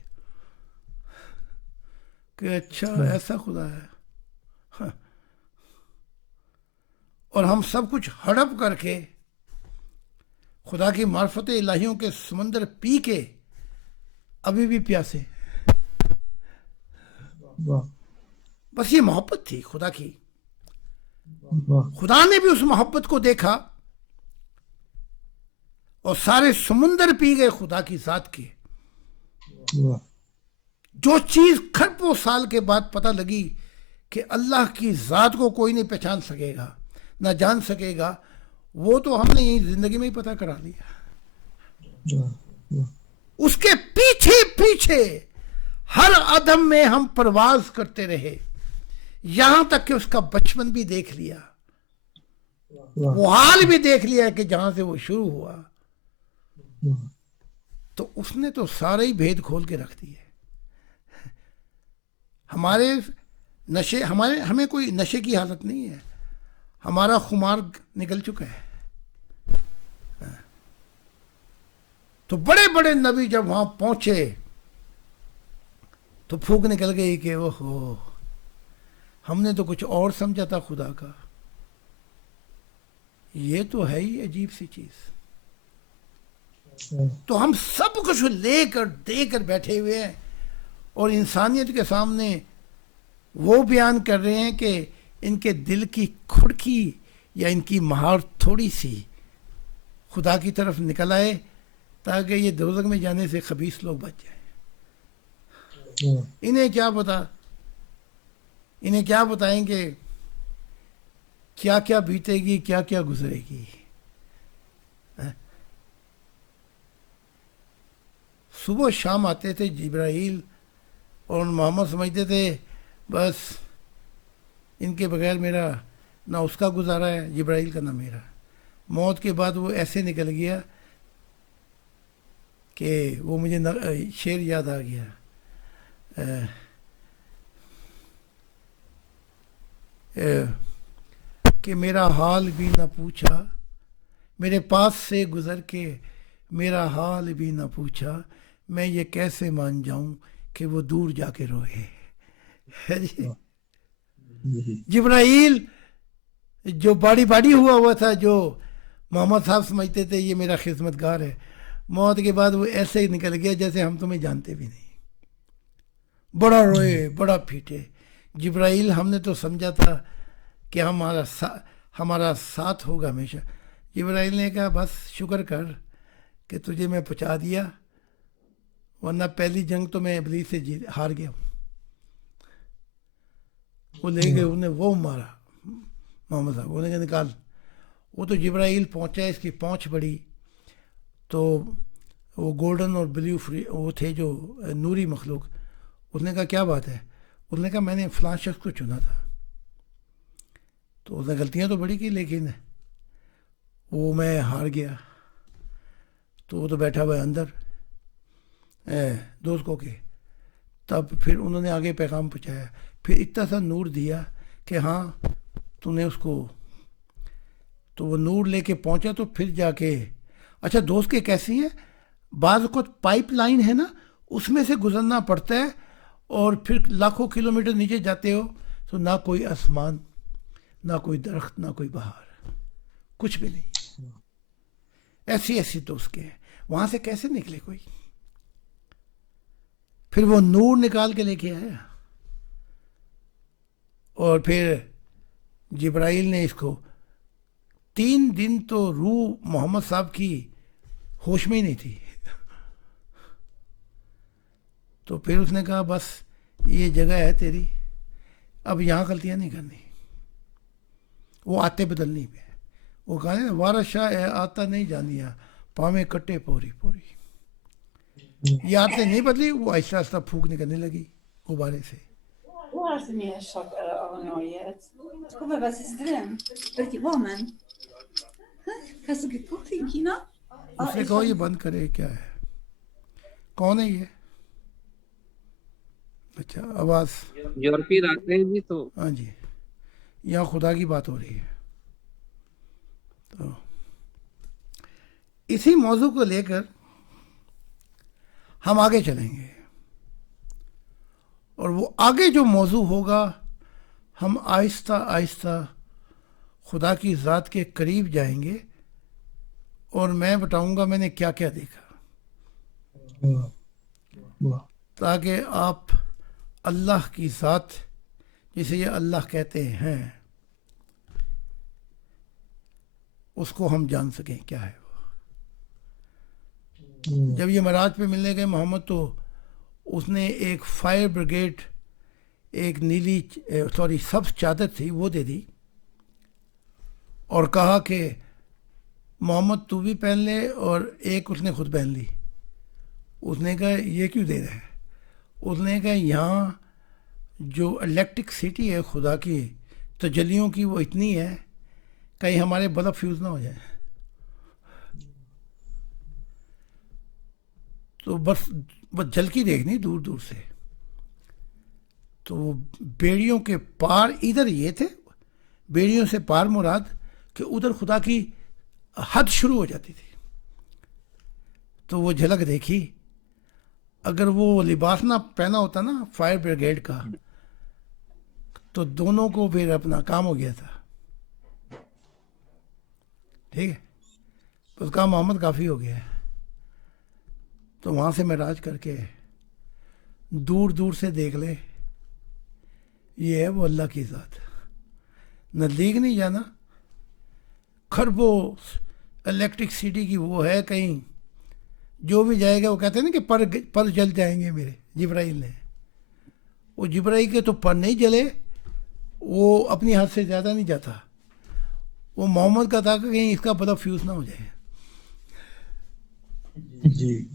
کہ اچھا ایسا خدا ہے. ہاں. اور ہم سب کچھ ہڑپ کر کے خدا کی معرفت الہیوں کے سمندر پی کے ابھی بھی پیاسے. بس یہ محبت تھی خدا کی. خدا نے بھی اس محبت کو دیکھا اور سارے سمندر پی گئے خدا کی ذات کے. جو چیز کھربوں سال کے بعد پتہ لگی کہ اللہ کی ذات کو کوئی نہیں پہچان سکے گا، نہ جان سکے گا، وہ تو ہم نے یہی زندگی میں ہی پتہ کرا لیا. اس کے پیچھے پیچھے ہر عدم میں ہم پرواز کرتے رہے، یہاں تک کہ اس کا بچپن بھی دیکھ لیا، وہ حال بھی دیکھ لیا کہ جہاں سے وہ شروع ہوا. تو اس نے تو سارے ہی بھید کھول کے رکھ دیے. ہمارے نشے، ہمیں کوئی نشے کی حالت نہیں ہے، ہمارا خمار نکل چکا ہے. تو بڑے بڑے نبی جب وہاں پہنچے تو پھونک نکل گئی کہ اوہو، ہم نے تو کچھ اور سمجھا تھا خدا کا. یہ تو ہے ہی عجیب سی چیز. تو ہم سب کچھ لے کر دے کر بیٹھے ہوئے ہیں اور انسانیت کے سامنے وہ بیان کر رہے ہیں کہ ان کے دل کی کھڑکی یا ان کی مہارت تھوڑی سی خدا کی طرف نکل آئے تاکہ یہ دوزخ میں جانے سے خبیث لوگ بچ جائیں. انہیں کیا بتائیں کہ کیا کیا بیتے گی، کیا کیا گزرے گی. صبح شام آتے تھے جبرائیل اور محمد سمجھتے تھے بس ان کے بغیر میرا نہ اس کا گزارا ہے، جبرائیل کا نہ میرا. موت کے بعد وہ ایسے نکل گیا کہ وہ مجھے شعر یاد آ گیا، کہ میرا حال بھی نہ پوچھا، میرے پاس سے گزر کے میرا حال بھی نہ پوچھا، میں یہ کیسے مان جاؤں کہ وہ دور جا کے روئے. جبرائیل جو باڑی ہوا تھا، جو محمد صاحب سمجھتے تھے یہ میرا خدمت گار ہے، موت کے بعد وہ ایسے ہی نکل گیا جیسے ہم تمہیں جانتے بھی نہیں. بڑا روئے، بڑا پھیٹے. جبرائیل ہم نے تو سمجھا تھا کہ ہمارا ساتھ ہوگا ہمیشہ. جبرائیل نے کہا بس شکر کر کہ تجھے میں پہنچا دیا، ورنہ پہلی جنگ تو میں ابلیس سے ہار گیا ہوں. وہ لے گئے, انہیں وہ مارا محمد صاحب, انہیں کہا نکال. وہ تو جبرائیل پہنچا, اس کی پونچھ بڑی, تو وہ گولڈن اور بلیو فری وہ تھے جو نوری مخلوق. اس نے کہا کیا بات ہے؟ اس نے کہا میں نے فلاں شخص کو چنا تھا. تو اس نے غلطیاں تو بڑی کی, لیکن وہ میں ہار گیا. تو وہ تو بیٹھا ہوا ہے اندر دوست کو کے. تب پھر انہوں نے آگے پیغام پہنچایا, پھر اتنا سا نور دیا کہ ہاں تو نے اس کو, تو وہ نور لے کے پہنچا. تو پھر جا کے اچھا دوست کے کیسی ہیں, بعض اوقات پائپ لائن ہے نا, اس میں سے گزرنا پڑتا ہے, اور پھر لاکھوں کلومیٹر نیچے جاتے ہو تو نہ کوئی آسمان, نہ کوئی درخت, نہ کوئی بہار, کچھ بھی نہیں. ایسی ایسی دوست کے ہیں, وہاں سے کیسے نکلے کوئی؟ پھر وہ نور نکال کے لے کے آیا, اور پھر جبرائیل نے اس کو 3 دن تو روح محمد صاحب کی ہوش میں ہی نہیں تھی. تو پھر اس نے کہا بس یہ جگہ ہے تیری, اب یہاں غلطیاں نہیں کرنی. وہ آتے بدلنی پہ, وہ کہا وارث شاہ آتا نہیں جانیا, پاویں کٹے پوری پوری. یہ آتے نہیں بدلی, وہ آہستہ آہستہ پھونک نکلنے لگی غبارے سے. Hoe hard er meer schap annoyed? Kom maar, wat is erin? Weet je, woman? Hast du gekocht in China? اس نے کہا یہ بند کرے, کیا ہے, کون ہے یہ؟ اچھا آواز یورپی آتے ہیں جی, تو ہاں جی, یہاں خدا کی بات ہو رہی ہے. تو اسی موضوع کو لے کر ہم آگے چلیں گے, اور وہ آگے جو موضوع ہوگا ہم آہستہ آہستہ خدا کی ذات کے قریب جائیں گے, اور میں بتاؤں گا میں نے کیا کیا دیکھا, تاکہ آپ اللہ کی ذات, جسے یہ اللہ کہتے ہیں, اس کو ہم جان سکیں کیا ہے وہ. جب یہ معراج پہ ملنے گئے محمد, تو اس نے ایک فائر بریگیڈ, ایک نیلی سبز چادر تھی, وہ دے دی, اور کہا کہ محمد تو بھی پہن لے, اور ایک اس نے خود پہن لی. اس نے کہا یہ کیوں دے رہا ہے؟ اس نے کہا یہاں جو الیکٹرک سٹی ہے خدا کی تجلیوں کی, وہ اتنی ہے کہیں ہمارے بلب فیوز نہ ہو جائے. تو بس جھلکی دیکھنی دور دور سے. تو بیڑیوں کے پار ادھر یہ تھے, بیڑیوں سے پار مراد کہ ادھر خدا کی حد شروع ہو جاتی تھی. تو وہ جھلک دیکھی. اگر وہ لباس نہ پہنا ہوتا نا فائر بریگیڈ کا, تو دونوں کو پھر اپنا کام ہو گیا تھا. ٹھیک ہے, تو اس کا محمد کافی ہو گیا ہے. تو وہاں سے معراج کر کے دور دور سے دیکھ لے, یہ ہے وہ اللہ کی ذات. نزدیک نہیں جانا, خربوں الیکٹرک سٹی کی وہ ہے کہیں, جو بھی جائے گا وہ کہتے ہیں نا کہ پر جل جائیں گے میرے. جبرائیل نے, وہ جبرائیل کے تو پر نہیں جلے, وہ اپنی حد سے زیادہ نہیں جاتا. وہ محمد کا تھا کہ کہیں اس کا بلب فیوز نہ ہو جائے. جی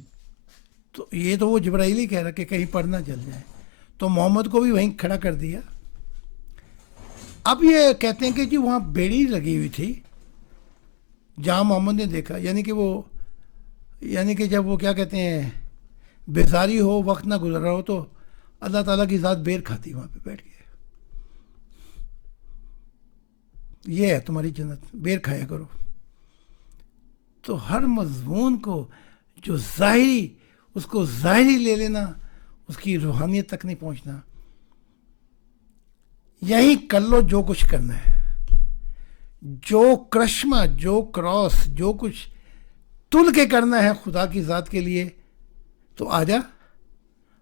تو یہ تو وہ جبرائیل ہی کہہ رہا کہ کہیں پر نہ جل جائے. تو محمد کو بھی وہیں کھڑا کر دیا. اب یہ کہتے ہیں کہ جی وہاں بیڑی لگی ہوئی تھی جہاں محمد نے دیکھا, یعنی کہ جب وہ کیا کہتے ہیں بیزاری ہو, وقت نہ گزر رہا ہو, تو اللہ تعالیٰ کی ذات بیر کھاتی وہاں پہ بیٹھ کے. یہ ہے تمہاری جنت, بیر کھایا کرو. تو ہر مضمون کو جو ظاہری, اس کو ظاہری لے لینا, اس کی روحانیت تک نہیں پہنچنا. یہی کر لو جو کچھ کرنا ہے, جو کرشمہ, جو کراس, جو کچھ تل کے کرنا ہے خدا کی ذات کے لیے, تو آ جا,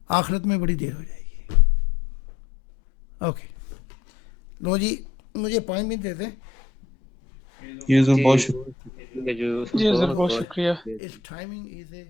آخرت میں بڑی دیر ہو جائے گی. اوکے لو جی, مجھے 5 منٹ دے دیں. یہ بہت شکریہ. جی سر, بہت شکریہ. Its timing is a